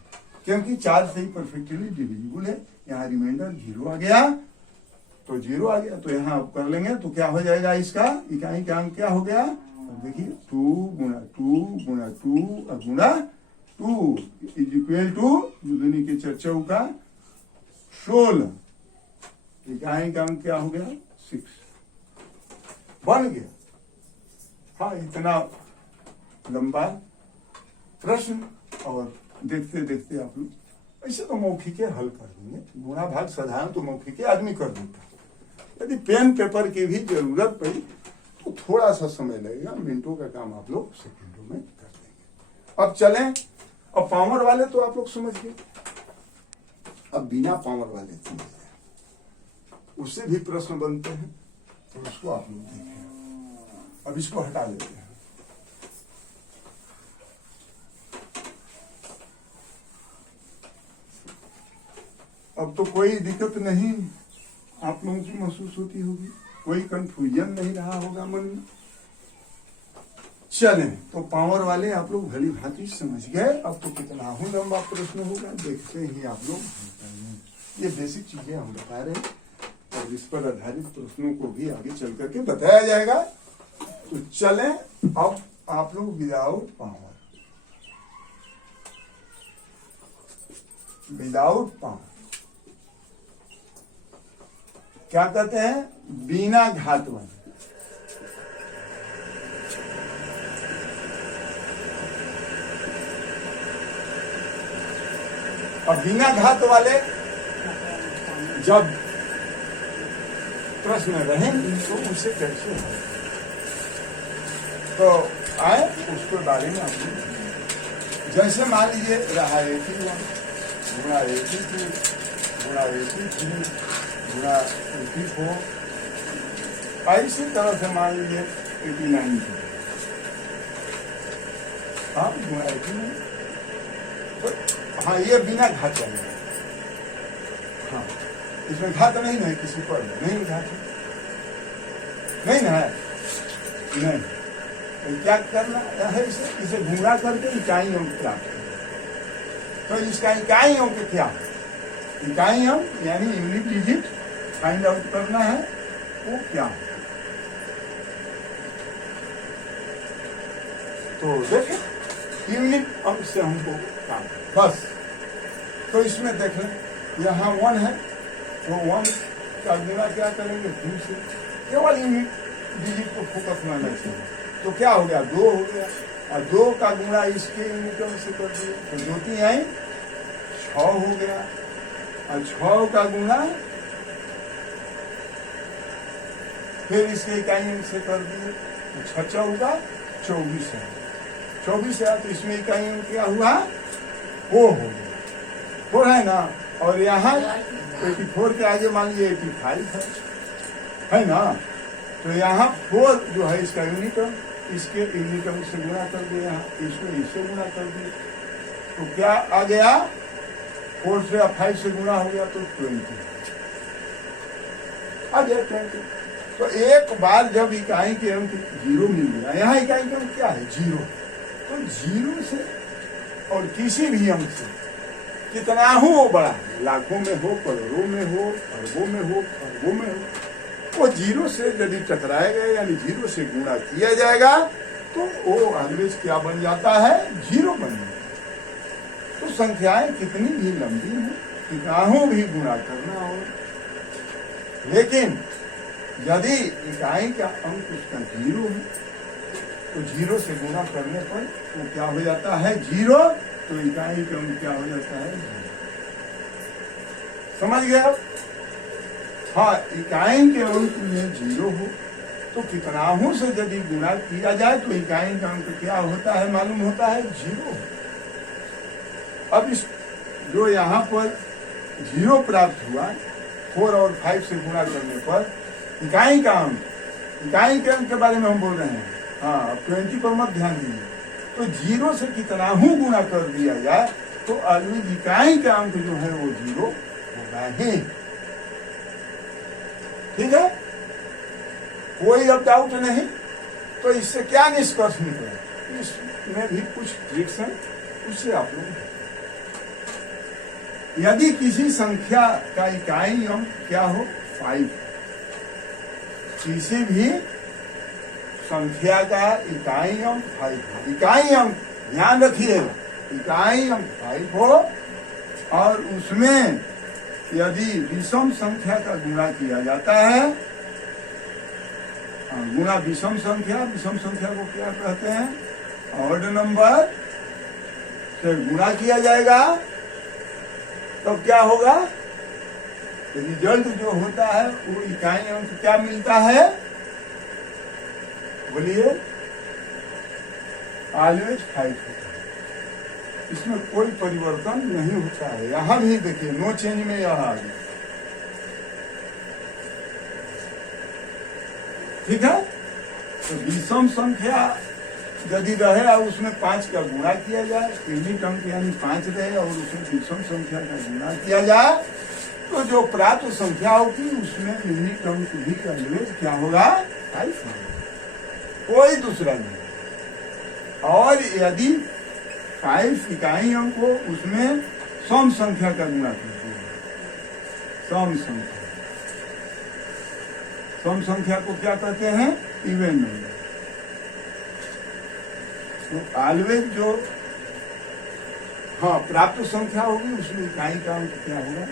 क्योंकि 4 से ही परफेक्टली डिविजिबल है। यहाँ रिमाइंडर 0 आ गया, तो 0 आ गया, तो यहाँ आप कर लेंगे तो क्या हो जाएगा? इसका इकाई का अंक क्या हो गया? देखिए 2 गुणा 2 गुणा 2 और गुणा 2 इज इक्वल टू दुनी के चर्चाओं का 16, इकाई का अंक क्या हो गया? 6 बन गया। हाँ, इतना लंबा प्रश्न, और देखते देखते आप लोग ऐसे तो मौखिक हल कर देंगे, गुणा भाग साधारण तो मौखिक आदमी कर देता है। यदि पेन पेपर की भी जरूरत पड़ी तो थोड़ा सा समय लगेगा, मिनटों का काम आप लोग सेकंडों में कर देंगे। अब चलें, अब पावर वाले तो आप लोग समझ गए, अब बिना पावर वाले समझ गए, उससे भी प्रश्न बनते हैं, तो उसको आप लोग देखें। अब इसको हटा लेते हैं। अब तो कोई दिक्कत नहीं आप लोगों की महसूस होती होगी, कोई कंफ्यूजन नहीं रहा होगा मन में। चले, तो पावर वाले आप लोग भली भांति समझ गए। अब तो कितना ही लंबा प्रश्न होगा, देखते ही आप लोग। ये बेसिक चीजें हम बता रहे हैं, और इस पर आधारित प्रश्नों को भी आगे चल करके बताया जाएगा। तो चले, अब आप लोग विदाउट पावर, क्या कहते हैं? बिना घात वाले। अब बिना घात वाले जब प्रश्न रहेंगे तो उसे कैसे है, तो आए उसके बारे में आप जैसे मान लीजिए रहा 81 गुणा 82 गुणा 83 गुणा 84, इसी तरह से मान लीजिए 89 हाँ गुणा 89, तो हाँ ये बिना घात वाले। हाँ, इसमें घात नहीं है, किसी पर नहीं घात नहीं ना है, नहीं। तो क्या करना है? इसे गुणा करके इकाई अंक प्राप्त करें। तो इसका इकाई अंक क्या है? इकाई अंक यानी यूनिट डिजिट फाइंड आउट करना है, वो क्या है? तो देखें यूनिट अंक से हमको काम बस। तो इसमें देख लें, यहाँ 1 है, तो 1 का गुणा क्या करेंगे? 2 से। केवल यूनिट डिजिट को फोकस मारना चाहिए। तो क्या हो गया? 2 हो गया, और 2 का गुणा इसके यूनिट अंक से कर दिए, तो 2 3 आई 6 हो गया, और 6 का गुणा फिर इसके इकाई अंक से कर दिए, तो 6 चौका 24 है, 24 है, तो इसमें इकाई अंक क्या हुआ? 4 हो गया, 4 है ना। और यहाँ 84 के आगे मान लीजिए 85 है ना। तो यहाँ 4 जो है इसका यूनिट अंक, इसके यूनिट अंक से गुणा कर दिया, यहाँ इसमें इससे गुणा कर दिया, तो क्या आ गया? 4 से 5 से गुणा हो गया तो 20 आ गया 20। तो एक बार जब इकाई के अंक 0 मिल गया, यहाँ इकाई के अंक क्या है? 0। तो 0 से और किसी भी अंक से कितना हो वो बड़ा है, लाखों में हो, करोड़ों में हो, अरबों में हो, खरबों में हो, वो जीरो से यदि टकराएगा यानी जीरो से गुणा किया जाएगा तो वो ऑलवेज क्या बन जाता है, जीरो बन जाता है। तो संख्याएं कितनी भी लंबी हैं, इकाइयों भी गुणा करना हो, लेकिन यदि इकाई का अंक उसका जीरो है तो जीरो से गुणा करने पर वो क्या हो जाता है, जीरो। तो इकाई का अंक क्या हो जाता है, जीरो। समझ गए आप? हाँ, इकाई के अंक में जीरो हो तो कितनाओं से यदि गुणा किया जाए तो इकाई का अंक क्या होता है, मालूम होता है, जीरो। अब इस जो यहाँ पर जीरो प्राप्त हुआ 4 और 5 से गुणा करने पर इकाई का अंक, इकाई के अंक के बारे में हम बोल रहे हैं। हाँ, 20 पर मत ध्यान दीजिए। तो जीरो से कितनाहू गुणा कर दिया जाए तो ऑलवेज इकाई का अंक जो है वो जीरो होगा ही। ठीक है, कोई अब डाउट नहीं। तो इससे क्या निष्कर्ष निकला, इसमें भी कुछ ट्रिक्स हैं, उससे आप लोग यदि किसी संख्या का इकाई अंक क्या हो 5, किसी भी संख्या का इकाई अंक 5 हो, इकाई अंक ध्यान रखिएगा, इकाई अंक 5 हो और उसमें यदि विषम संख्या का गुणा किया जाता है, गुणा विषम संख्या को क्या कहते हैं, ऑड नंबर से गुणा किया जाएगा तो क्या होगा, रिजल्ट जो होता है वो इकाई अंक क्या मिलता है, बोलिए, ऑलवेज 5 होता है। इसमें कोई परिवर्तन नहीं होता है। यहां भी देखिए नो चेंज में यह आ गया। ठीक है, तो विषम संख्या यदि रहे और उसमें 5 का गुणा किया जाए, यूनिट अंक यानी 5 रहे और उसमें विषम संख्या का गुणा किया जाए तो जो प्राप्त संख्या होगी उसमें यूनिट अंक भी ऑलवेज क्या होगा, 5 होगा, कोई दूसरा नहीं। और यदि 5 इकाई अंक को उसमें सम संख्या का गुणा कीजिए, सम संख्या, सम संख्या को क्या कहते हैं, इवन नंबर। तो ऑलवेज जो हाँ प्राप्त संख्या होगी उसमें इकाई का अंक क्या होगा,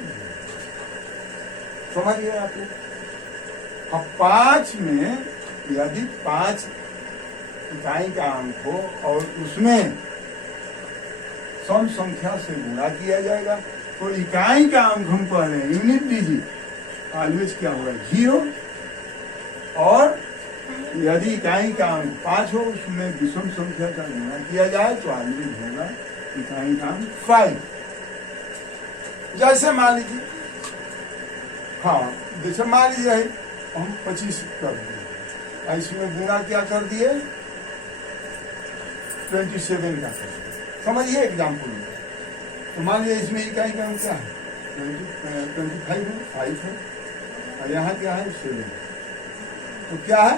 समझ गए आप लोग। अब 5 में यदि 5 इकाई का अंक हो और उसमें सम संख्या से गुणा किया जाएगा तो इकाई का अंक हम कह रहे हैं, यूनिट डिजिट ऑलवेज क्या होगा, 0। और यदि इकाई का अंक 5 हो उसमें विषम संख्या का गुणा किया जाए तो ऑलवेज होगा इकाई का अंक 5। जैसे मान लीजिए, हाँ जैसे मान लीजिए हम 25 कर दिए, इसमें गुणा क्या कर दिए, 27 का कर दिए। समझिए एग्जाम्पल में, तो मान लीजिए इसमें इकाई का अंक क्या है, 25 है, 5 है और यहाँ क्या है 7। तो क्या है,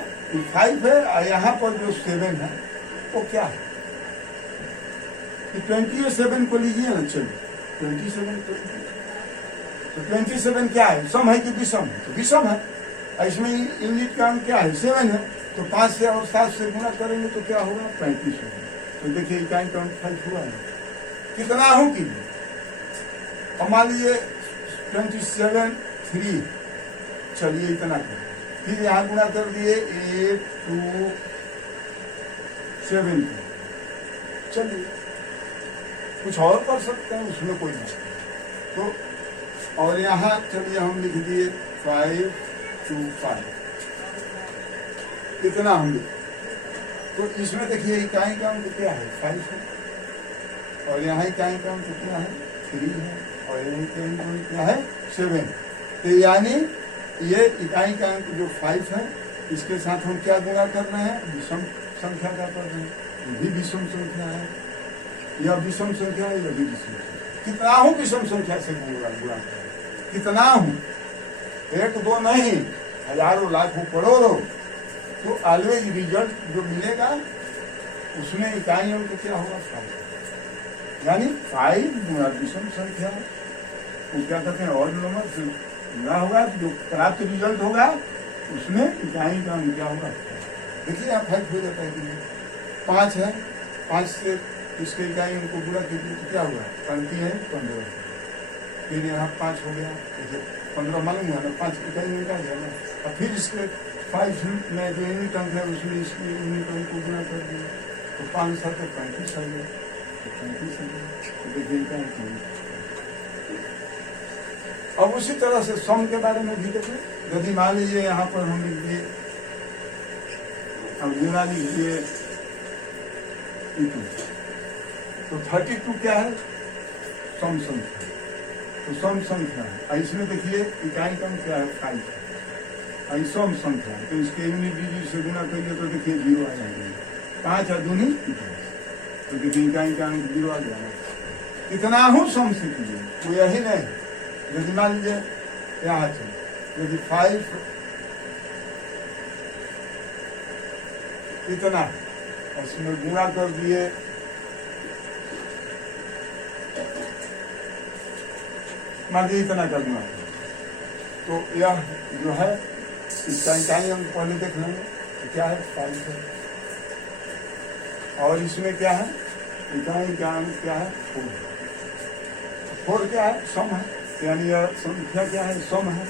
5 है और यहाँ पर जो 7 है वो क्या है, 27 को लीजिए ना, चलिए 27 को लीजिए। तो 27 क्या है, सम है कि विषम है, तो विषम है। इसमें यूनिट का अंक क्या है, 7 है। तो 5 से और 7 से गुणा करेंगे तो क्या होगा, 35 होगा। तो देखिए इकाई का अंक 5 हुआ है। कितना हो कीजिए, और मान लीजिए 27 3, चलिए इतना करें, फिर यहाँ गुणा कर दिए 8 2 7। चलिए कुछ और कर सकते हैं, उसमें कोई नहीं। तो और यहाँ चलिए हम लिख दिए 5 2 5, इतना हम लिख। तो इसमें देखिए इकाई का अंक क्या है, 5 है और यहाँ इकाई का अंक क्या है, 3 है और यहाँ इकाई का अंक क्या है, 7। तो यानी ये इकाई का अंक जो 5 है इसके साथ हम क्या गुणा कर रहे हैं, विषम संख्या का कर रहे हैं। ये भी विषम संख्या है, यह विषम संख्या है, यह भी विषम संख्या। कितना हूँ विषम संख्या से गुणा कर रहे हैं, कितना हूँ, 1 2 नहीं, हजारों लाखों करोड़ों। तो ऑलवेज रिजल्ट जो मिलेगा उसमें इकाई अंक क्या होगा, 5। यानी 5 गुणा विषम संख्या वो क्या कहते हैं, ऑड नंबर से गुणा होगा, जो प्राप्त रिजल्ट होगा उसमें इकाई का क्या होगा। देखिए आप 5 हो जाता है कि 5 है, 5 से इसके इकाई उनको पूरा कीजिए तो क्या हुआ, 35 है 15, फिर यहाँ 5 हो गया, जैसे 15 मालूम हुआ ना, 5 इकाई में क्या जाएगा। और फिर इसके 5 में जो यूनिट अंक है उसमें इसकी यूनिट अंक को गुना कर दिया तो 5 7 35 आ गया, तो 35 आ गया। तो देखिए क्या, अब उसी तरह से सम के बारे में भी देखें। यदि मान लीजिए यहाँ पर हम लिख दिए, अब गुना लीजिए 32, तो 32 क्या है, सम संख्या, तो सम संख्या है। इसमें देखिए इकाई क्रम क्या है, 5 है, सम संख्या है, तो इसके यूनिट डिजिट से गुना करिए तो देखिए 0 आ जाएंगे। 5 है दूनी 22, तो देखिए इकाई का अंक 0 आ जाएगा। इतना हूँ सम से कीजिए, वो यही नहीं। यदि मान लीजिए यहाँ से यदि 5 इतना उसमें गुणा कर दिए, मान लीजिए इतना कर गुणा, तो यह जो है इसका इकाई अंक पहले देख लेंगे तो क्या है, 5 है। और इसमें क्या है, इकाई का अंक क्या है, 4 क्या है, सम है, यानी यह संख्या क्या है, सम है।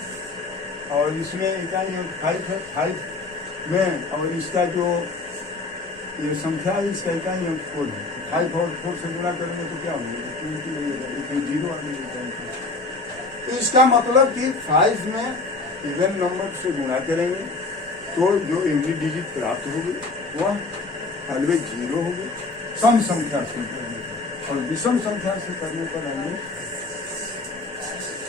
और इसमें इकाई अंक 5 है, 5 में, और इसका जो ये संख्या है इसका इकाई अंक 4 है। 5 और 4 से गुणा करेंगे तो क्या होगा, 20 लगेगा, इसमें 0 आने। तो इसका मतलब कि 5 में इवन नंबर से गुणा करेंगे तो जो यूनिट डिजिट प्राप्त होगी वह ऑलवेज 0 होगी सम संख्या से करने पर। और विषम संख्या से करने पर हमें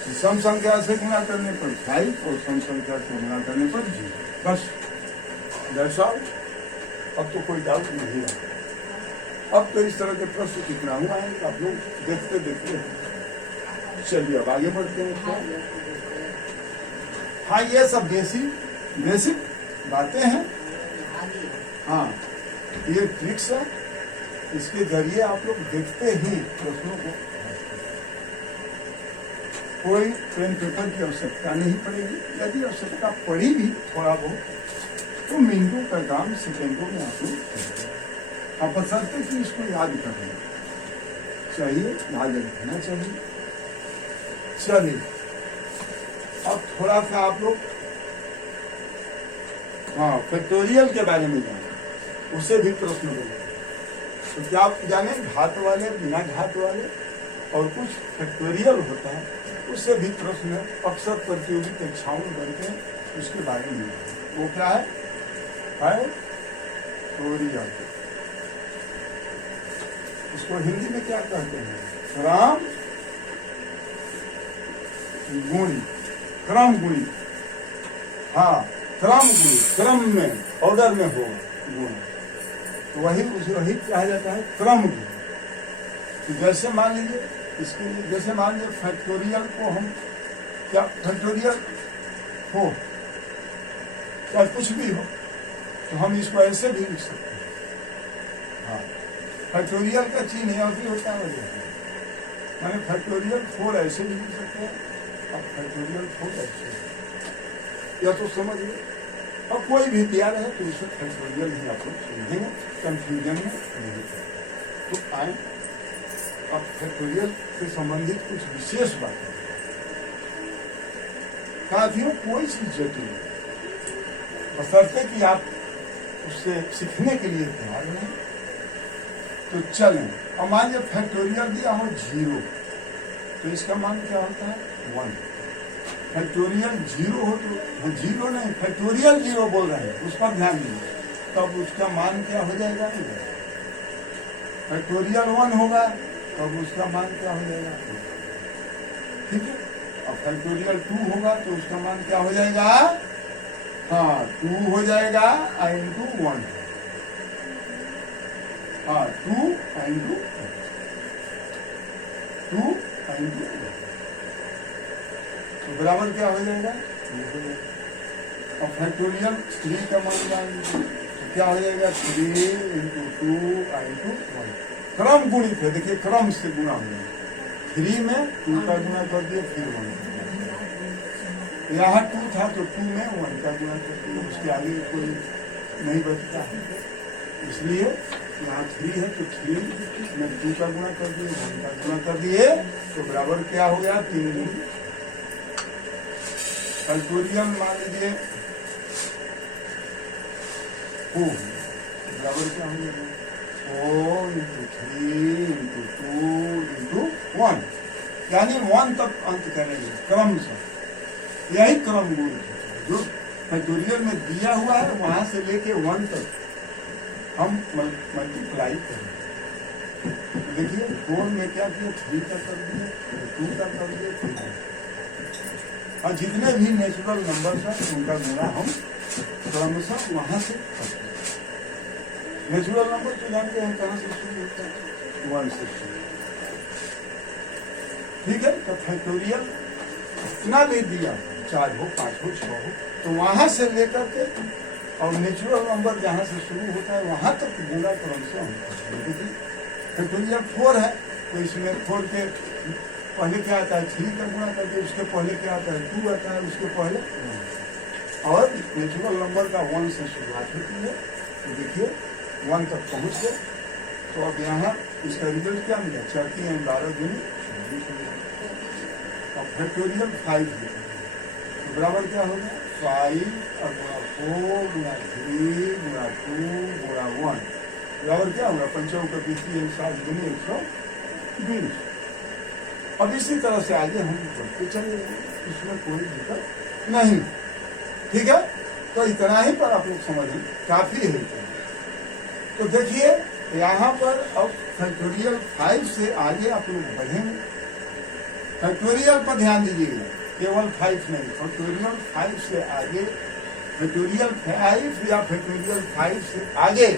विषम संख्या से गुणा करने पर 5 और सम संख्या से गुणा करने पर 0। बस दर्शाओ, अब तो कोई डाउट नहीं है। अब तो इस तरह के प्रश्न कितना हुआ है आप लोग देखते देखते हैं। चलिए अब आगे बढ़ते हैं। हाँ, ये सब बेसिक बातें हैं। हाँ, ये ट्रिक्स है, इसके जरिए आप लोग देखते ही प्रश्नों को, कोई पेन पेपर की आवश्यकता नहीं पड़ेगी। यदि आवश्यकता पड़ी भी थोड़ा बहुत तो मिनटों का काम सेकेंडों में आप लोग करेंगे। आप बशर्ते कि इसको याद करना चाहिए, याद रखना चाहिए। चलिए अब थोड़ा सा आप लोग हाँ फैक्टोरियल के बारे में जाने, उससे भी प्रश्न बने। तो क्या आप जाने, घात वाले, बिना घात वाले और कुछ फैक्टोरियल होता है, उससे भी प्रश्न अक्सर प्रतियोगी परीक्षाओं में बनते हैं, उसके बारे में। वो क्या है फैक्टोरियल। उसको हिंदी में क्या कहते हैं, क्रम गुणी, क्रम गुणी। हाँ, क्रम गुणी, क्रम में, ऑर्डर में हो गुण, तो वही कहा जाता है क्रम गुण। तो जैसे मान लीजिए इसके लिए, जैसे मान लीजिए फैक्टोरियल को हम क्या, फैक्टोरियल हो चाहे कुछ भी हो तो हम इसको ऐसे भी लिख सकते हैं। हाँ, फैक्टोरियल का चिन्ह ऐसे होता है, मैंने फैक्टोरियल 4 ऐसे भी लिख सकते हैं, अब फैक्टोरियल 4 ऐसे, या तो समझिए। और कोई भी दिया रहे तो इसे फैक्टोरियल ही आप लोग समझेंगे, कंफ्यूजन में नहीं। तो आए अब फैक्टोरियल से संबंधित कुछ विशेष बातें। साथियों, कोई चीज जटिल नहीं, बशर्ते कि आप उससे सीखने के लिए तैयार हैं तो चलें। और मान लीजिए फैक्टोरियल दिया हो 0, तो इसका मान क्या होता है 1। फैक्टोरियल 0 हो तो 0 नहीं, फैक्टोरियल 0 बोल रहे हैं, उस पर ध्यान दीजिए, तब उसका मान क्या हो जाएगा, फैक्टोरियल 1 होगा तब उसका मान क्या हो जाएगा, ठीक है। और फैक्टोरियल 2 होगा तो उसका मान क्या हो जाएगा, हाँ 2 हो जाएगा इंटू 1, हाँ 2 इंटू 2 इंटू 1, तो बराबर क्या हो जाएगा, 2 हो जाएगा। और फैक्टोरियल 3 का मान जाएंगे तो क्या हो जाएगा, 3 इंटू 2 इंटू 1। क्रम गुणित है, देखिए क्रम से गुणा हो जाएगा। 3 में 2 का गुणा कर दिए, फिर 1, यहाँ 2 था तो 2 में 1 का गुणा कर दिया, उसके आगे कोई नहीं बचता है, इसलिए यहाँ 3 है तो 3 में 2 का गुणा कर दिए, 1 का गुणा कर दिए, तो बराबर क्या हो गया 3 गुण। फैक्टोरियल मान लीजिए 4 बराबर क्या हो गया 4 × 3 × 2 × 1, यानी 1 तक अंत करेंगे क्रम से, यही क्रम गुण जो फैक्टोरियल में दिया हुआ है वहां से लेके 1 तक हम मल्टीप्लाई करेंगे। देखिए 4 में क्या किया 3 का कर दिए, 2 का कर दिए, 3 का, और जितने भी नेचुरल नंबर है उनका गुणा हम क्रमशः वहां से करते हैं। नेचुरल नंबर तो जानते हैं कहां से शुरू होता है 1 से शुरू, ठीक है। तो फैक्टोरियल इतना दे दिया 4 हो 5 हो 6 हो, तो वहां से लेकर के और नेचुरल नंबर जहां से शुरू होता है वहां तक गुणा क्रम से हम करते हैं। फैक्टोरियल 4 है तो इसमें 4 के पहले क्या आता है 3 का गुणा करके, उसके पहले क्या आता है 2 आता है, उसके पहले, और नेचुरल नंबर का 1 से शुरुआत होती है। तो देखिए 1 तक पहुंच गए, तो अब यहाँ इसका रिजल्ट क्या मिला 4 × 12 × 24। अब फैक्टोरियल 5 है तो बराबर क्या हो गया 5 और 4 × 3 × 2 × 1 बराबर क्या होगा 5 का 20 7 × 120। अब इसी तरह से आगे हम बढ़ते चले, इसमें कोई दिक्कत नहीं, ठीक है। तो इतना ही पर आप लोग समझें काफी है। तो देखिए यहाँ पर अब फैक्टोरियल 5 से आगे आप लोग बढ़ेंगे। फैक्टोरियल पर ध्यान दीजिएगा, केवल 5 नहीं, फैक्टोरियल 5 से आगे, फैक्टोरियल 5 या फैक्टोरियल 5 से आगे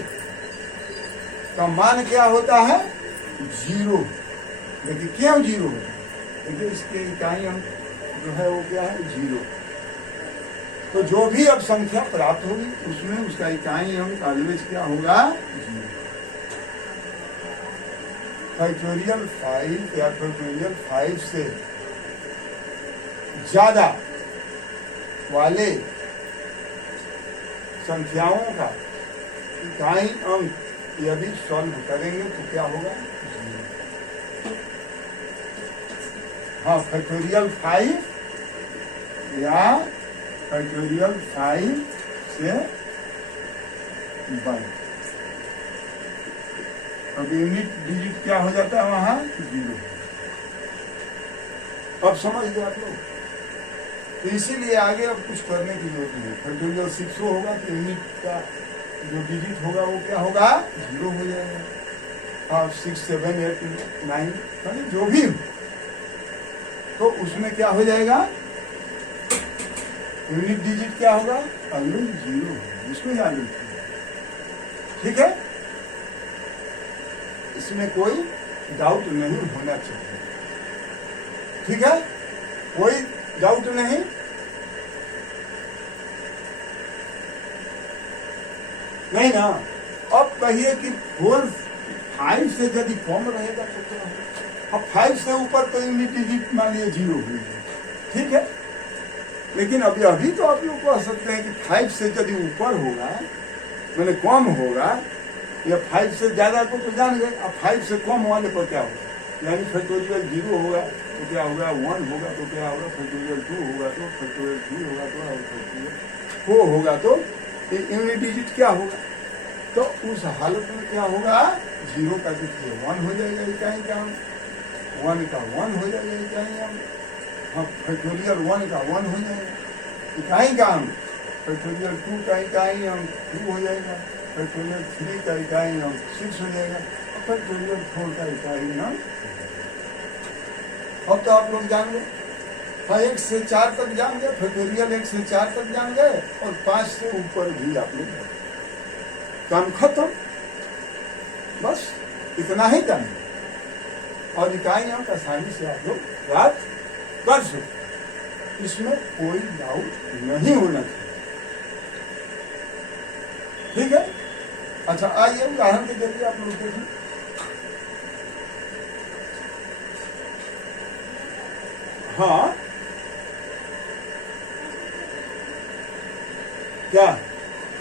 का मान क्या होता है 0। देखिए क्यों 0 है, देखिए इसके इकाई अंक जो है वो क्या है 0। तो जो भी अब संख्या प्राप्त होगी उसमें उसका इकाई अंक ऑलवेज क्या होगा 0। फैक्टोरियल 5 या फैक्टोरियल 5 से ज्यादा वाले संख्याओं का इकाई अंक यदि सॉल्व करेंगे तो क्या होगा 0। हाँ फैक्टोरियल 5 या फैक्टोरियल 5 से बड़ा, अब यूनिट डिजिट क्या हो जाता है वहां 0। अब समझ गए आप लोग, तो इसीलिए आगे अब कुछ करने की जरूरत नहीं। फैक्टोरियल 6 होगा तो यूनिट का जो डिजिट होगा वो क्या होगा 0 हो जाएगा। और 6 7 8 9 जो भी हो तो उसमें क्या हो जाएगा यूनिट डिजिट क्या होगा ऑलवेज 0 होगा, इसमें याद रखिए, ठीक है। इसमें कोई डाउट नहीं होना चाहिए, ठीक है, कोई डाउट नहीं। नहीं ना, अब कहिए कि 4 5 से यदि कम रहेगा तो क्या होगा। अब 5 से ऊपर तो यूनिट डिजिट मान लिया 0 हुई है, ठीक है। लेकिन अभी तो आप लोग कह सकते हैं कि 5 से यदि ऊपर होगा मैंने कम होगा, या 5 से ज्यादा को तो जान गए, अब 5 से कम वाले पर क्या होगा, यानी फैक्टोरियल 0 होगा तो क्या होगा 1 होगा तो क्या होगा फैक्टोरियल 2 होगा तो फैक्टोरियल 3 होगा तो फैक्टोरियल 4 होगा तो यूनिट डिजिट क्या होगा। तो उस हालत में क्या होगा 0 का देखिए 1 हो जाएगा इकाई का, 1 का 1 हो जाएगा इकाई अंक, हाँ फैक्टोरियल 1 का 1 हो जाएगा इकाई का अंक, फैक्टोरियल 2 का इकाई अंक 2 हो जाएगा, फैक्टोरियल 3 का इकाई अंक 6 हो जाएगा, और फैक्टोरियल 4 का इकाई अंक। अब तो आप लोग जान गए, 1 से 4 तक जान गए, फैक्टोरियल 1 से 4 तक जान गए, और 5 से ऊपर भी आप लोग काम खत्म, बस इतना ही करना, और इकाई अंक आसानी से आप लोग प्राप्त कर सकते, इसमें कोई डाउट नहीं होना चाहिए, ठीक है। अच्छा आइए उदाहरण के जरिए आप लोग देखें। हाँ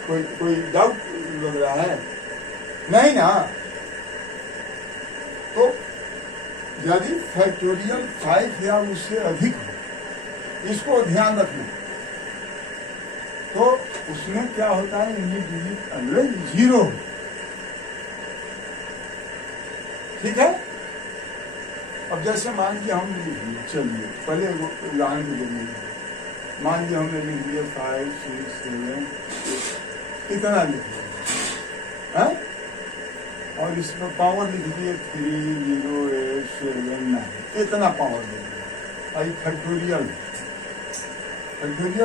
कोई डाउट लग रहा है? नहीं ना। तो यदि फैक्टोरियल 5 या उससे अधिक हो, इसको ध्यान रखना। तो उसमें क्या होता है, यूनिट डिजिट ऑलवेज 0। ठीक है। अब जैसे मान लीजिए हम चलिए पहले उदाहरण के लिए मान लीजिए हमने लिख दिया 5, 6, 7 इतना लिख दिया, और इसमें पावर लिख दिए 3, 0, 8, 7, 9 इतना पावर दे दिया। आई फैक्टोरियल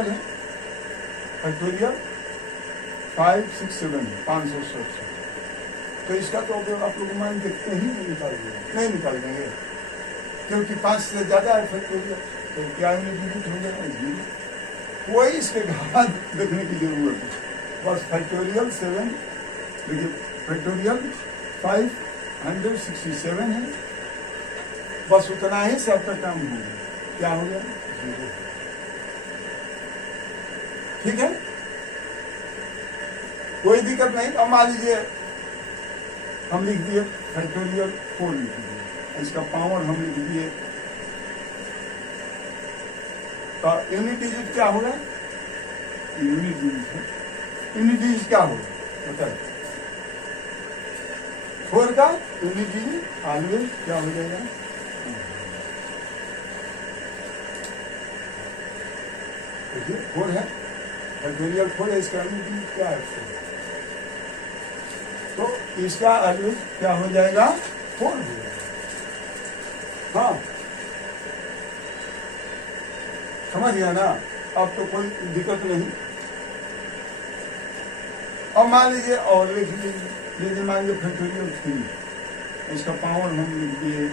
है, फैक्टोरियल 5, 6, 7 567। तो इसका तो आप लोग मान देखते ही नहीं निकाल देंगे, क्योंकि 5 से ज्यादा है फैक्टोरियल, तो क्या डिजिट हो जाएगा? कोई इसके घात देखने की जरूरत है। बस फैक्टोरियल 7 देखिए, फैक्टोरियल 567 है, बस उतना ही से आपका काम हो गया। क्या हो गया? 0। ठीक है, कोई दिक्कत नहीं। अब मान लीजिए हम लिख दिए फैक्टोरियल 4 लिख दिए, इसका पावर हम लिख दिए, तो यूनिट डिजिट क्या होगा? यूनिट डिजिट क्या होगा बताइए? 4 का यूनिट डिजिट ऑलवेज क्या हो जाएगा? देखिए 4 है, फैक्टोरियल 4 है, इसका यूनिट डिजिट क्या है? तो इसका ऑलवेज क्या हो जाएगा? 4 हो जाएगा। हाँ, समझ गया ना? अब तो कोई दिक्कत नहीं। अब मान लीजिए और लिख लीजिए, मान लीजिए फैक्टोरियल 3, इसका पावर हम लिख दिए,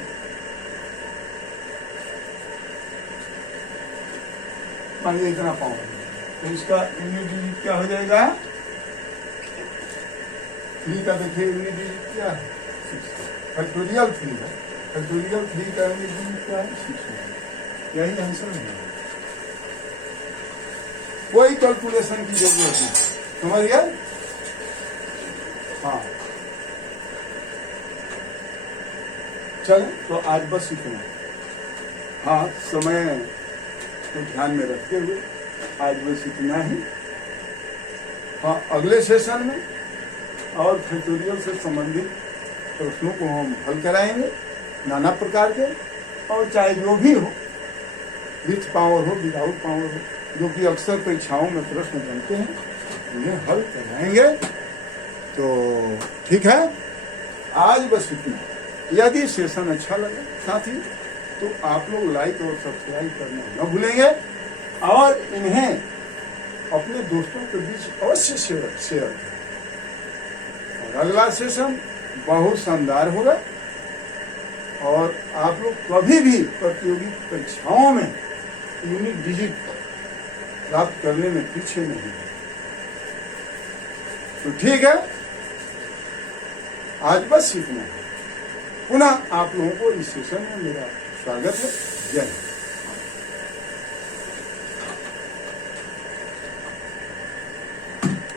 मान लीजिए इतना पावर, तो इसका यूनिट डिजिट क्या हो जाएगा? 3 का देखिए यूनिट डिजिट क्या है? 6। फैक्टोरियल 3 है, फैक्टोरियल 3 का यूनिट डिजिट क्या है? 6। यही आंसर है, कोई कैलकुलेशन की जरूरत नहीं। समझ गए? हाँ, चलें तो आज बस इतना। हाँ, समय को ध्यान में रखते हुए आज बस इतना ही। हाँ, अगले सेशन में और फैक्टोरियल से संबंधित प्रश्नों को हम हल कराएंगे, नाना प्रकार के, और चाहे जो भी हो, विथ पावर हो, विदाउट पावर हो, जो कि अक्सर परीक्षाओं में प्रश्न बनते हैं, उन्हें हल कराएंगे। तो ठीक है, आज बस इतना। यदि सेशन अच्छा लगे साथी, तो आप लोग लाइक और सब्सक्राइब करना न भूलेंगे, और इन्हें अपने दोस्तों के बीच अवश्य शेयर करें। और अगला सेशन बहुत शानदार होगा, और आप लोग कभी भी प्रतियोगी परीक्षाओं में यूनिक डिजिट प्राप्त करने में पीछे नहीं। तो ठीक है, आज बस इतना। पुनः आप लोगों को इस सेशन में मेरा स्वागत है। जय हिंद।